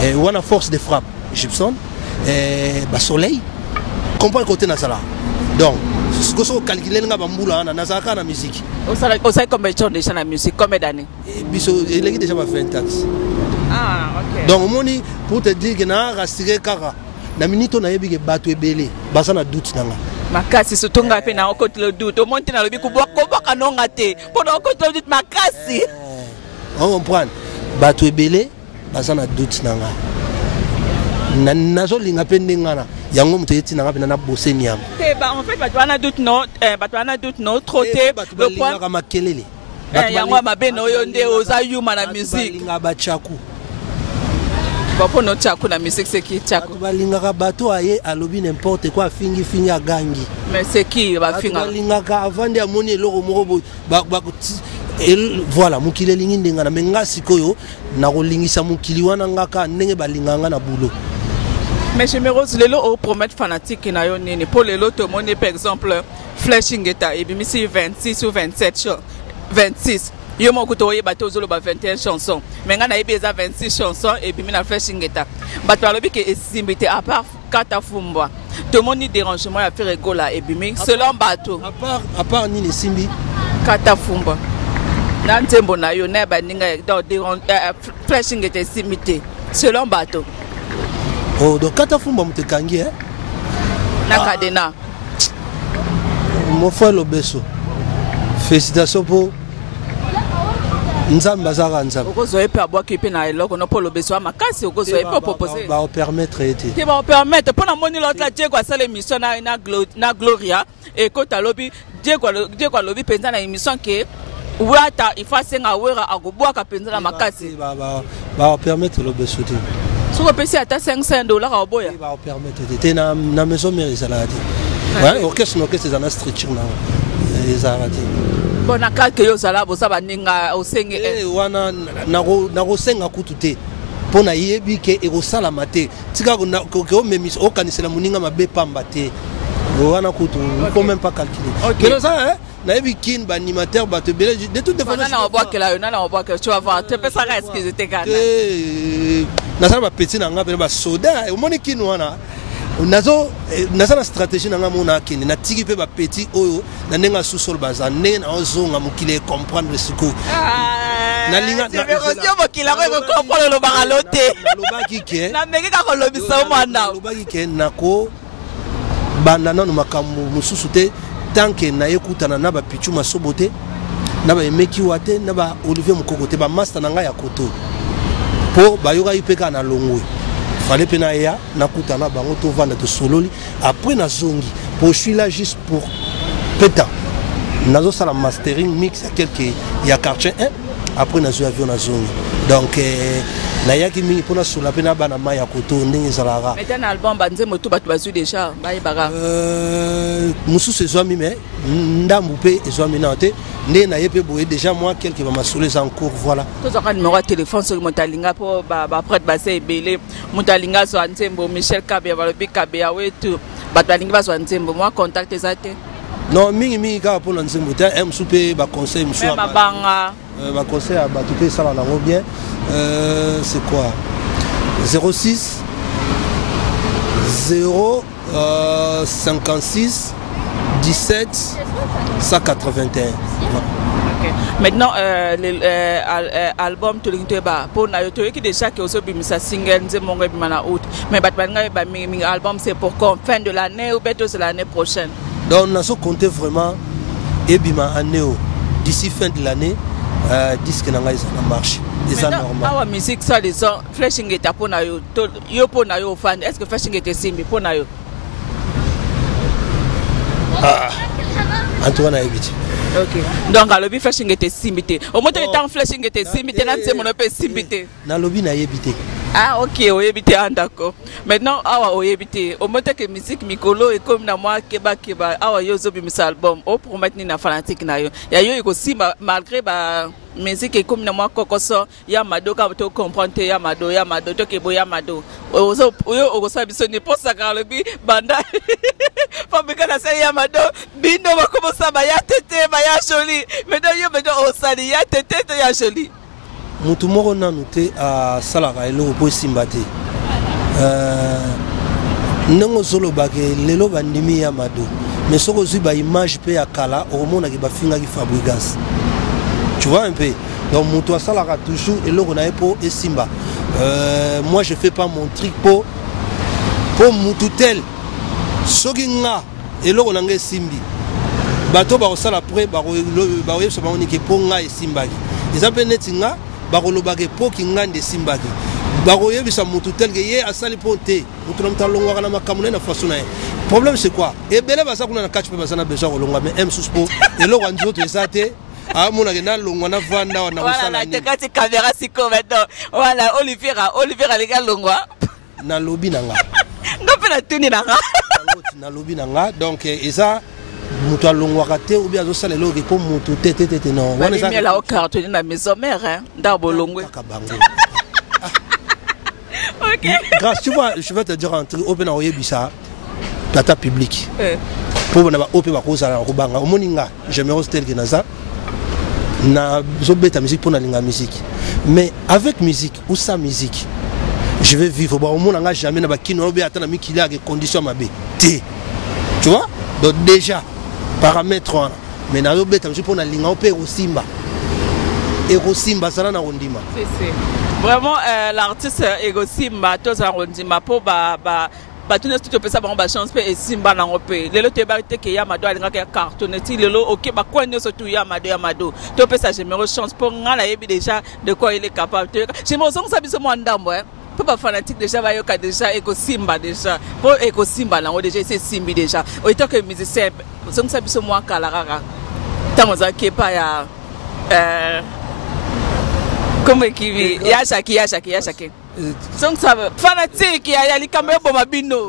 et One Force de frappe Gibson et ba Soleil comprend côté nasala donc ce que so calculer nga bambula na nazaka na musique on sait combien de temps na musique combien d'années biso il est déjà 20 ans ah OK donc moni pour te dire que na rastiré kara na minute na yebi ke bato ebele basa na doute nanga makasi surtout nga pe na okoti le doute au monte na lobi ko baka nonga te pendant okoti le doute makasi on comprend bato ebele basa na doute nanga na nazo linga pe ndengana yango muto yeti nanga pe na bosé niam te ba en fait bato ana doute non trop te le point ka makelele yango mabe no yo nde oza yuma na musique linga ba chaku bapo no chaku na musique c'est qui chaku balinga bato aye alobi n'importe quoi fingi a gangi mais c'est qui ba finga balinga ka avandi amoni eloko moko ba voilà mukile lingi ndenga na menga sikoyo na kolingisa mukili wana ngaka ndenge balinganga na boulot. Mais je me rose lelo au promettre fanatique na yo nini pour lelo to moni par exemple flashing eta et bimisi 26 ou 27 26 yo moko to yeba to zolo ba 21 chansons mais nga na yebeza 26 chansons et bimi na flashing eta bato alobi ke esimbité à part kata fumbwa to moni dérangement ya faire rigola et bimi selon bato à part nini simbi kata fumbwa na ntembo na yo na ba ninga dans flashing eta esimbité selon bato. Oh, donc kata fumba mutekangi hein na kadena mon frère Lobeso félicitations pour nzamba zara nzamba okozoe pe abwaki pe na eloko no polo beso makasi okozoe pe proposer ba permettre ete te ba permettre pona moni l'autre Dieu kwa sala émission na Gloria et ko talobi Dieu kwa lobi penza na émission ke wata ifasenga wera agobwaka penza na makasi ba permettre Lobeso te so ko pesi ata $500 a boya ba permettre te na maison mère salade ouais orchestre c'est un structure na ezarati bona kalke yo zala bo saba ninga osenge wana na kosenga kutu te pona yebi ke ekosala mate tika ko memis okanisela muninga mabe pamba te wana kutu faut même pas calculer mais ça hein na yebi kin ba animateur ba te belé de toutes les façons na obwa que là na obwa que tu vas voir te pesa ka excuse te kana na sala ba petit na nga ba soda o moni kin wana nazo na stratégie na nga mona kini na tiki pe ba petit oyo na nenga sous-sol baza nenga ozonga mukile comprendre siko na linga na rozio mokila ko comprendre lo bagalote lobaki ke na meki ka ko lobisa mwana lobaki ke nako banda nanu makambo mususu te tant que na yekutana na ba pichu masobote na ba emeki wate na ba Olivier Mukokote ba master na nga ya koto po bayoka ipeka na longwe fallait pena ya nakutana bango to vanda to sololi après na zongi pour je suis là juste pour pétant nazo sala mastering mix à quelque ya quartier 1 après nazo avion na zongi donc na yaki mingi pona sur la pena bana maya koto ndenge zalara mais un album banze moto batu bazu déjà ba ibara musu se zoami mais ndambu pe zoami na te ndé na yepe boye déjà moi quelques va masouler en cours voilà to zaka numéro de téléphone sur montalinga pour ba prêtre ba se belé montalinga so antembo Michel Kabia ba lobi Kabia wetu batu balingi ba so antembo moi contact ezate Non, mingi ka pour lancer mbouta, souper ba conseil monsieur. Ba banga. Ba conseil à batuper ça là bien. C'est quoi? 06 0 56 17 181. Maintenant, l'album pour qui déjà qui aussi sa single mais album c'est pour quand fin de l'année ou bientôt c'est l'année prochaine. Donc on a compté vraiment et d'ici fin de l'année disque n'a marche. C'est normal. Our musique ça les gens flashing est pour na yo pour na yo fan. Est-ce que flashing est simbi pour na yo? Antoine a évité. Ok. Donc à lobby flashing était simité. Au moins temps flashing était simité là c'est mon peu simité. Na lobby na évité. Ah ok, on évité d'accord. Maintenant awa on évité. Au moins que musique mikolo et comme na moi keba awa yo zo bi mis album. O pour maintenant na fanatique na yo. Ya yo aussi malgré ba musique et comme na moi kokoso ya mado ka to comprendre ya mado to kebo ya mado. Ozo yo ozo biso ne posa ka lobby banda. Pas me kana say ya mado bindo ba comme ça ba ya tete ba ya joli. Maintenant yo o sali ya tete to ya joli. Mutu moko nanu te a salaka eloko po esimba te ndenge ozolobake lelo bandimi ya mado mais soki ozwi baimage mpe ya kala okomonaki bafingaki Fabregas, tu vois un peu. Donc mutu asalaka toujours eloko na ye po esimba. Moi je fais pas mon truc po mutu tel soki nga eloko na nga esimbi bato bakosala pre bakoyebisa bango nike po nga esimbaki eza mpe neti nga bakolobake po kingande simbaki bakoyebisa mutu tel ke ye asali po te mutu na mutu alongwaka na makambo na façon na ye. Problème c'est quoi? Ebele baza kuna na catch pe baza na besoin kolongwa mais m sus po eloko nzoto eza te amonake na longwa na vanda na kosala ni. Voilà, kati caméra siko maintenant. Voilà, Olivier les gars longwa. Na lobby na nga. Ngape na tuni na nga. Na lobby na nga donc eza mutu alongwaka te ou bien azosala eloko ke po mutu te non. Wana eza la au carton na maison mère hein ndabo longwe. OK. Grâce, tu vois, je vais te dire un truc open oyebisa data public. Pour na ba open ba ko sala ko banga o moninga j'aimerais tel que naza na zobeta musique pour na linga musique. Mais avec musique ou sans musique je vais vivre ba o monanga jamais na ba kino obe atana mikili avec condition mabe. Tu vois? Donc déjà paramètre mais na zobeta musique pour na linga ope rosimba. Et rosimba sala na rondima. C'est vraiment l'artiste Ego Simba tous en rondima pour ba tout tout peut ça ba chance et Simba na ngopé lelo te ba te ke ya mado alinga ke cartonné ti lelo OK ba kwa nyo surtout ya mado to peut ça j'aimerais chance pour ngala yebi déjà de quoi il est capable j'aimerais ça biso mo ndambo hein pour pas fanatique déjà ba yoka déjà Ego Simba déjà pour Ego Simba là déjà c'est Simbi déjà o to que musicien ça biso mo kala rara tango za ke pa ya comme qui ya chaki donc ça fanatique ya likambo bo mabino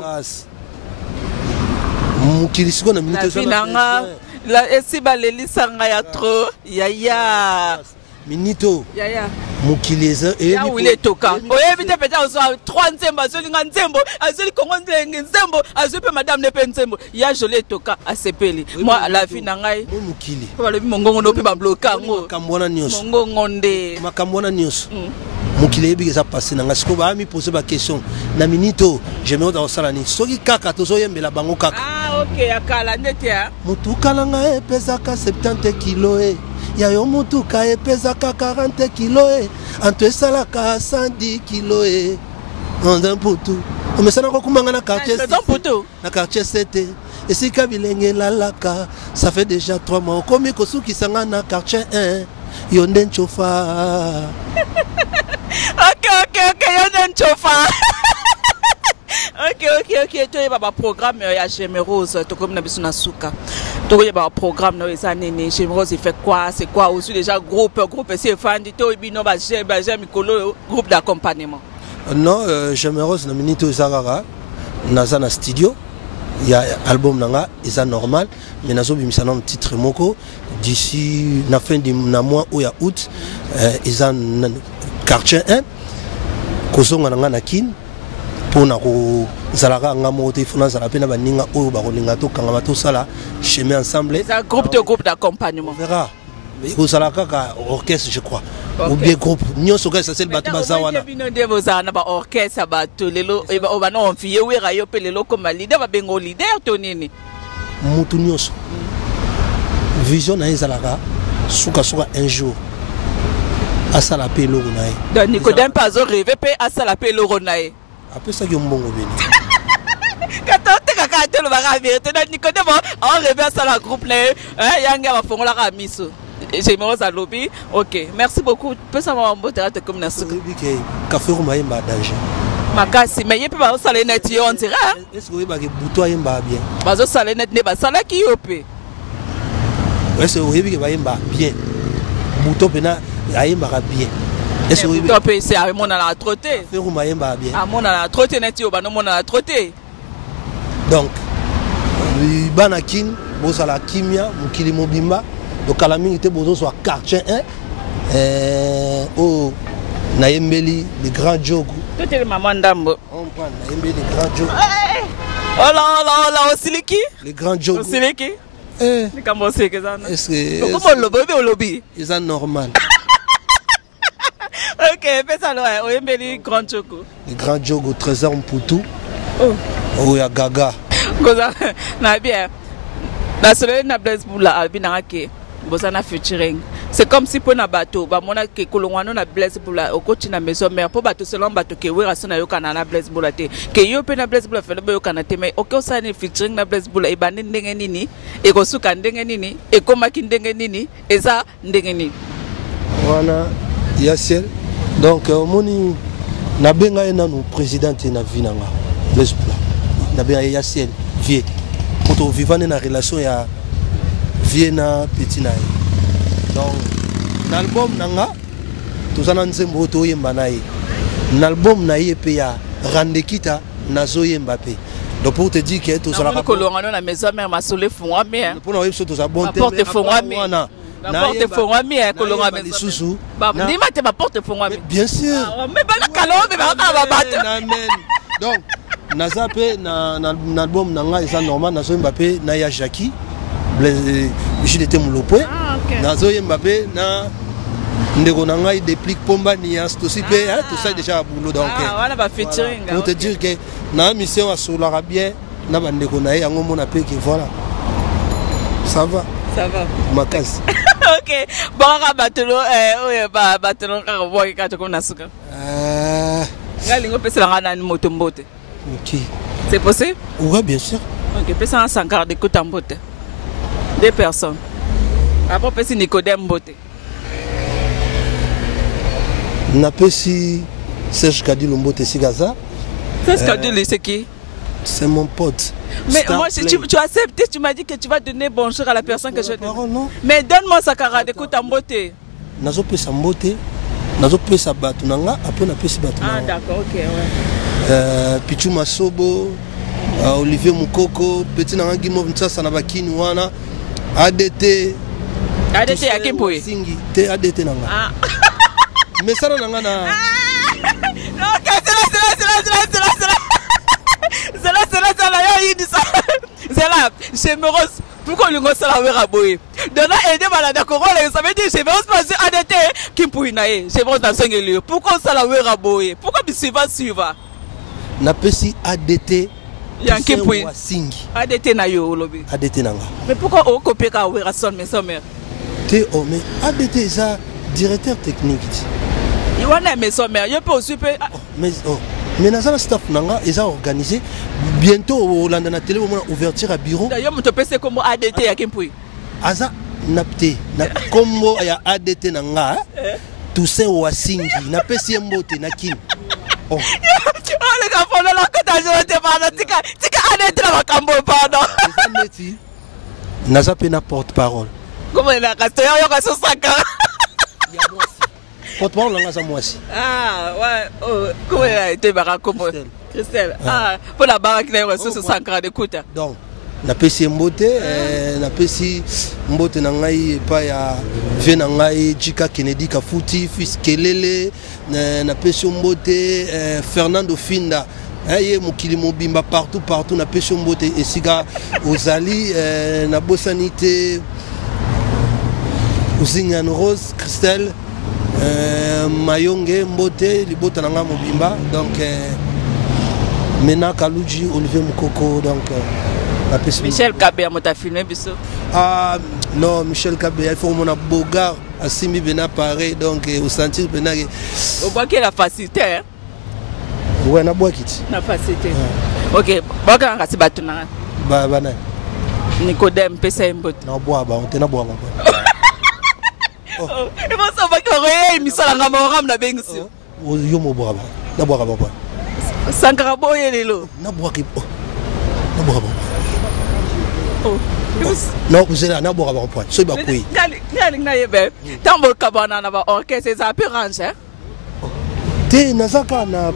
mukilisiko na minute ça la esiba lelisanga ya trop ya minito ya mukiliza et ya wile toka oyebite peta ozo 3 nzembo azolinga nzembo azoli kongo nzembo azope madame ne pe nzembo ya joli toka asepeli moi la vie na ngai mukili ba lobi mongongo no pe ba bloka ngo makambona nyos mongongo nde makambona nyos mukili ebi ça passer na ngasiko ba mi poser ba question na minito j'aimerais dans sala ni soki kaka tozo yembela bango kaka OK ya kala ndete ya mutu kalanga epesaka 70 kg ya yo mutuka epesaka 40 kg anto esalaka 110 kg onda mputu omesana kokumanga na quartier na quartier 7 esika bilenge lalaka ça fait déjà 3 mois komi kosukisanga na quartier 1 yo nde nchofa OK yo nde nchofa OK to yeba ba programme ya Gémérose to comme na biso na suka to yeba programme na eza nini Gémérose il fait quoi c'est quoi aussi déjà groupe c'est fandi to bino ba mikolo groupe d'accompagnement. Non Gémérose na minito ezarara naza na studio ya album nanga eza normal mais nazo bimisa na titre moko d'ici na fin de na mois ou ya août eza quartier 1 kozonga nanga na kin pona ko zalaka ngamo te funa zala pena baninga oyo bakolinga to kanga to sala chemin ensemble. C'est un groupe d'accompagnement. On verra. Ko zalaka ka orchestre je crois. Ou bien groupe nyoso ka ça c'est bato bazawana. Bino de bozana ba orchestre bato lelo e ba obana on fiye wera yo pe lelo comme leader ba bengo leader to nini. Mutu nyoso. Vision na ezalaka suka un jour. Asala pe loro nae. Donc Nicodème Pazo rêve pe asala pe loro nae. Après ça qui mbongo beni. Quand tu kaka te lo ba vérité donc Nicodème on rêve asala groupe nae yanga ba fongola ka miso. J'aimerais ça lobby. OK, merci beaucoup. Peut ça va mbotera te comme na suka. Biki café rumaimba danger. Makasi mais yepe ba sala net yo on dira. Est-ce que ba ke buto yemba bien? Bazo sala net ne ba sala ki yo pe. Est-ce que biki ba yemba bien? Buto pena ayemba bien. Est-ce que buto pe c'est à mon na trotter. Café rumaimba bien. À mon na trotter net yo ba no mon na trotter. Donc banakin bosala kimia mukili mobimba donc à la minute bozo soit quartier 1 oh nayembeli le grand jogo tout est maman ndambo on prend nayembeli le grand jogo oh là osiliki le grand jogo osiliki ni kamo sekezana est-ce que comment le lobby c'est normal. OK fais ça là oyembeli grand jogo le grand jogo trésor mputu oh ya gaga goza na bien la soleil na blaise pour la albina ke bosana featuring c'est comme si pour na bateau ba mona ke kolongwano na blaise pour la okoti na maison mère pour bateau selon bateau ke wera sona yo kana na blaise pour la te ke yo pe na blaise pour la fele yo kana te mais OK ça ni featuring na blaise pour la e bande ndenge nini e ko suka ndenge nini e komaki ndenge nini eza ndenge nini wana Yaciel donc moni na benga ena no président na vinanga blaise pour la na benga Yaciel vie pour vivre dans relation ya Viena petit nae donc l'album nanga tozana nzembo to yemba nae l'album na yepe ya Randekita nazo yemba pe donc pour te dire que tozala ko longa na maison mère masole fongwa mère pour na yeso toza bon te porte fongwa mère na porte fongwa mère ko longa maison susu ni mate ma porte fongwa mère bien sûr mais bala kalo mais ba ba bato amen donc naza pe na album nanga eza normal nazo yemba pe na ya Jackie Michel était Moulopoué. Nazo Mbappé na ndeko na ngai déplique pomba ni aussi pe tout ça déjà à boulot donc voilà ba featuring pour te dire que na mission à solara bien na bandeko na yango mona pe que voilà ça va ma casse. OK bon batelo ba batelo ka boy ka to comme nasuka ngalingo pesa ngana ni moto mbote. OK c'est possible? Oui bien sûr. OK pesa 140 de côté mbote. Deux personnes. Après, c'est Nicodème Mbote. N'a pas si Serge Kadilou Mbote Sigaza. Serge Kadilou, c'est qui? C'est mon pote. Mais moi, si tu acceptes, tu m'as dit que tu vas donner bonjour à la personne que je donne. Mais donne-moi sa carade, écoute en Mbote. Nazo pe sa Mbote. Nazo pe sa batunanga. Après, na pe si batunanga. Ah, d'accord, OK, ouais. Pichu Masobo, Olivier Moukoko, Petit Nangi Movnsa Sanabakini Wana. ADT ya Kimpoui Singi te ADT nanga ah mais ça nanga na non c'est là il dit ça c'est là c'est Meros pourquoi le ngos la wera boy dona aider malade ko role ça veut dire c'est Meros passer ADT Kimpoui nae c'est bon dans sengeli pourquoi ça la wera boy pourquoi bi suiva na pesi ADT Yanké Pouy Singi ADT na yo lobi ADT nanga mais pourquoi on copie ka wera son mais te oh mais ADT ça directeur technique il wana mais son mère yo peut aussi mais nazana staff nanga ils ont organisé bientôt au landa na télé au moins ouverture à bureau d'ailleurs mon topé comme ADT ya Kimpoui aza napte na combo ya ADT nanga tout ça wa Singi na pesi mbote na kim oh le gars pour la côté je te parle tika ADT na makambo pardon naza pe na porte-parole comment il a resté yo ka so saka porte-parole nanga za mwasi ah ouais oh comment il a été bara comment Christelle ah pour la baraque na yo so 100 de kuta donc na pesi mbote na pesi mbote na ngai pa ya vie na ngai Jika Kennedy Kafuti fils Kelele na pesi mbote Fernando Finda ye mokili mobimba partout na pesho mbote esika ozali na bosanité Ouzingane Rose Christelle Mayonge mbote libota nanga mobimba donc Mena Kaluji Olivier Mukoko donc Michel Kabé a filmé biso. Ah non, Michel Kabé, il faut mon Bogart à Simi Bena pareil donc au sentir Bena. Au bois qui la facilité hein. Ouais, na bois kiti. Na facilité. OK, Bogart ngasi batuna. Ba bana. Nicodème pesa mbot. Na bois ba, on te na bois ba. Oh, il faut savoir que roye misala ngama ngam na bengisi. Yo mo bois ba. Na bois ba. Sankara boye lelo. Na bois ki. Na bois ba. Oh. Non, vous êtes là, vous avez un point. C'est pas quoi. Tant que cabana na ba orchestre c'est un peu rangé. Te nazaka na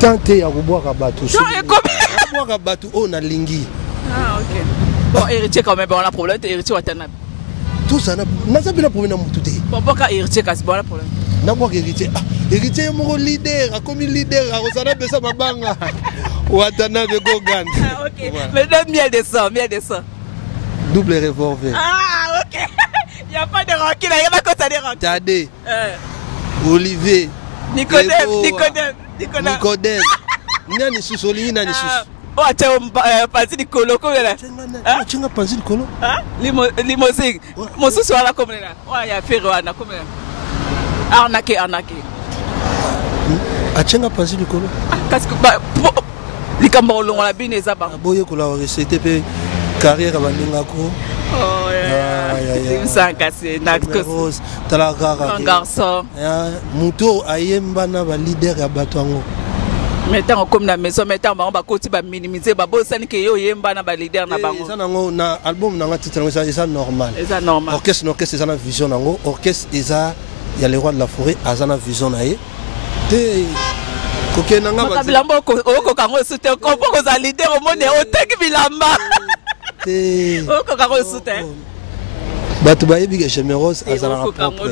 tante ya kuboka batu. Kuboka batu on a lingi. Ah OK. Bon, héritier quand même on a problème, héritier watana. Tout ça na ça bien problème na mututé. Bon boka héritier kasi bon problème. Na boka héritier. Héritier mon leader, comme leader, osana besa mabanga. Watana be go gan. Ah OK. Mais donne miel de sang. Double revolver. Ah, OK. Il n'y a pas de rancune, il n'y a pas que ça des rancunes. Tadé. Olivier. Nicodème. Nani susoli, nani sus. Oh, tu as pensé du colo, comment là? Tu as pensé du colo? Limousine. Mon sous là, comme là. Oh, il y a Ferroana, comme là. Arnaqué. Tu as pensé du colo? Parce que, les Camerounais, on a bien les abats. Boye, qu'on a recité. Carrière Bandingako. Oh, yeah. Ça cassé. Un garçon. Mouto ayemba na ba leader ya batwango. Maintenant comme na maison maintenant ba koti ba minimiser ba bosani ke yo yemba na ba leader na bango. Ça nango na album nanga titre ça normal. C'est normal. Orchestre ça na vision nango. Orchestre eza ya les rois de la forêt azana vision na ye. Te koke nanga ba. Bilamba ko kango soutien ko ko za leader au monde o teki bilamba. Oh, Kokaro soutien. Batu bayebi que Gémérose azala propre. Oh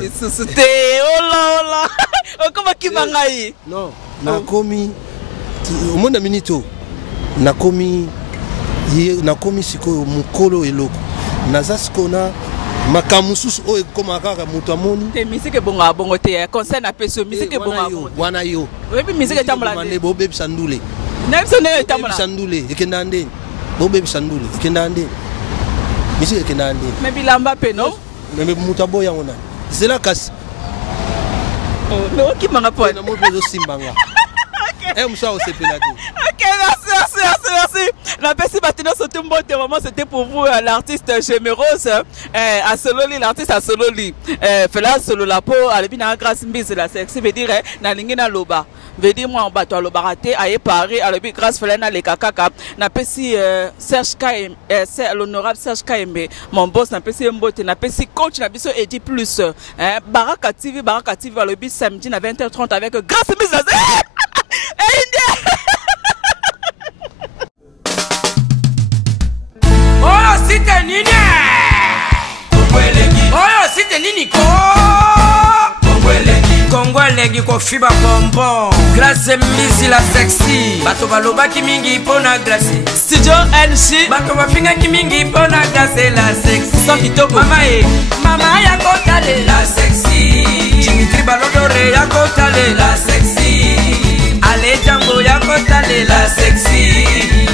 là. Oh comment qui bangai? Non, nakomi au monde minito. Nakomi siko mukolo eloko. Nazaskona makamusus o ekoma kaka mutu amoni. Te musique bonga bongo te concert na peso musique bonga bongo. Wana yo. Webi musique tambola. Mane bo bebi sandule. Na biso ne tambola. Sandule ekenda ndeni. Bo bebi sandule ekenda ndeni. Musique ekenda ndeni. Mais bilamba pe non? Mais mutabo yangona. C'est la casse. Oh, mais qui m'a rappelé na mo bezo simbanga. Eh musa o sepeladi. OK, merci. La personne Batino Sotumbo vraiment c'était pour vous l'artiste Gémérose à Sololi l'artiste à Sololi fela solo la peau à l'ebina grâce mbise la sexy veut dire na lingi na loba veut dire moi en bateau loba raté à Paris à l'ebi grâce fela na le kakaka na pesi Serge Kaim c'est l'honorable Serge Kaimbe mon boss na pesi mbote na pesi coach na biso Edi plus Baraka TV à l'ebi samedi à 20h30 avec grâce mbise Oh, site nini? Oh, site nini ko? Kongolegi ko fiba bonbon. Grâce misi la sexy. Bato baloba ki mingi pona grâce. Studio NC. Bato bafinga ki mingi pona grâce la sexy. Sans kitoko. Mama ya kotale la sexy. Dimitri Balodore ya kotale la sexy. Ale Django ya kotale la sexy.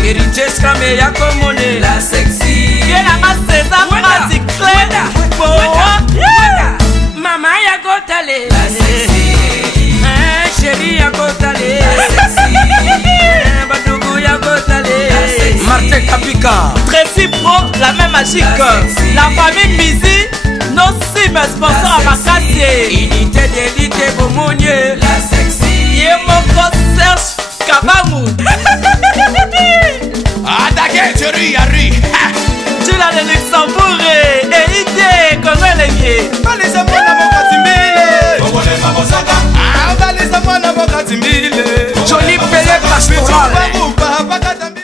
Héritier Scramé ya komone la sexy. Viens à César pratique clair. Mama ya kotale la sexy. Chérie ya kotale la sexy. Badougou ya kotale la sexy. Martin Kapika. Tracy Pro, la même magique. La famille Mizi, nos sim sponsors à Makassie. Unité d'élite Bomonier la sexy. Yemoko Serge Kabamu. Attaquez, Thierry Harry. Tu l'as de Luxembourg et idée, comment elle est.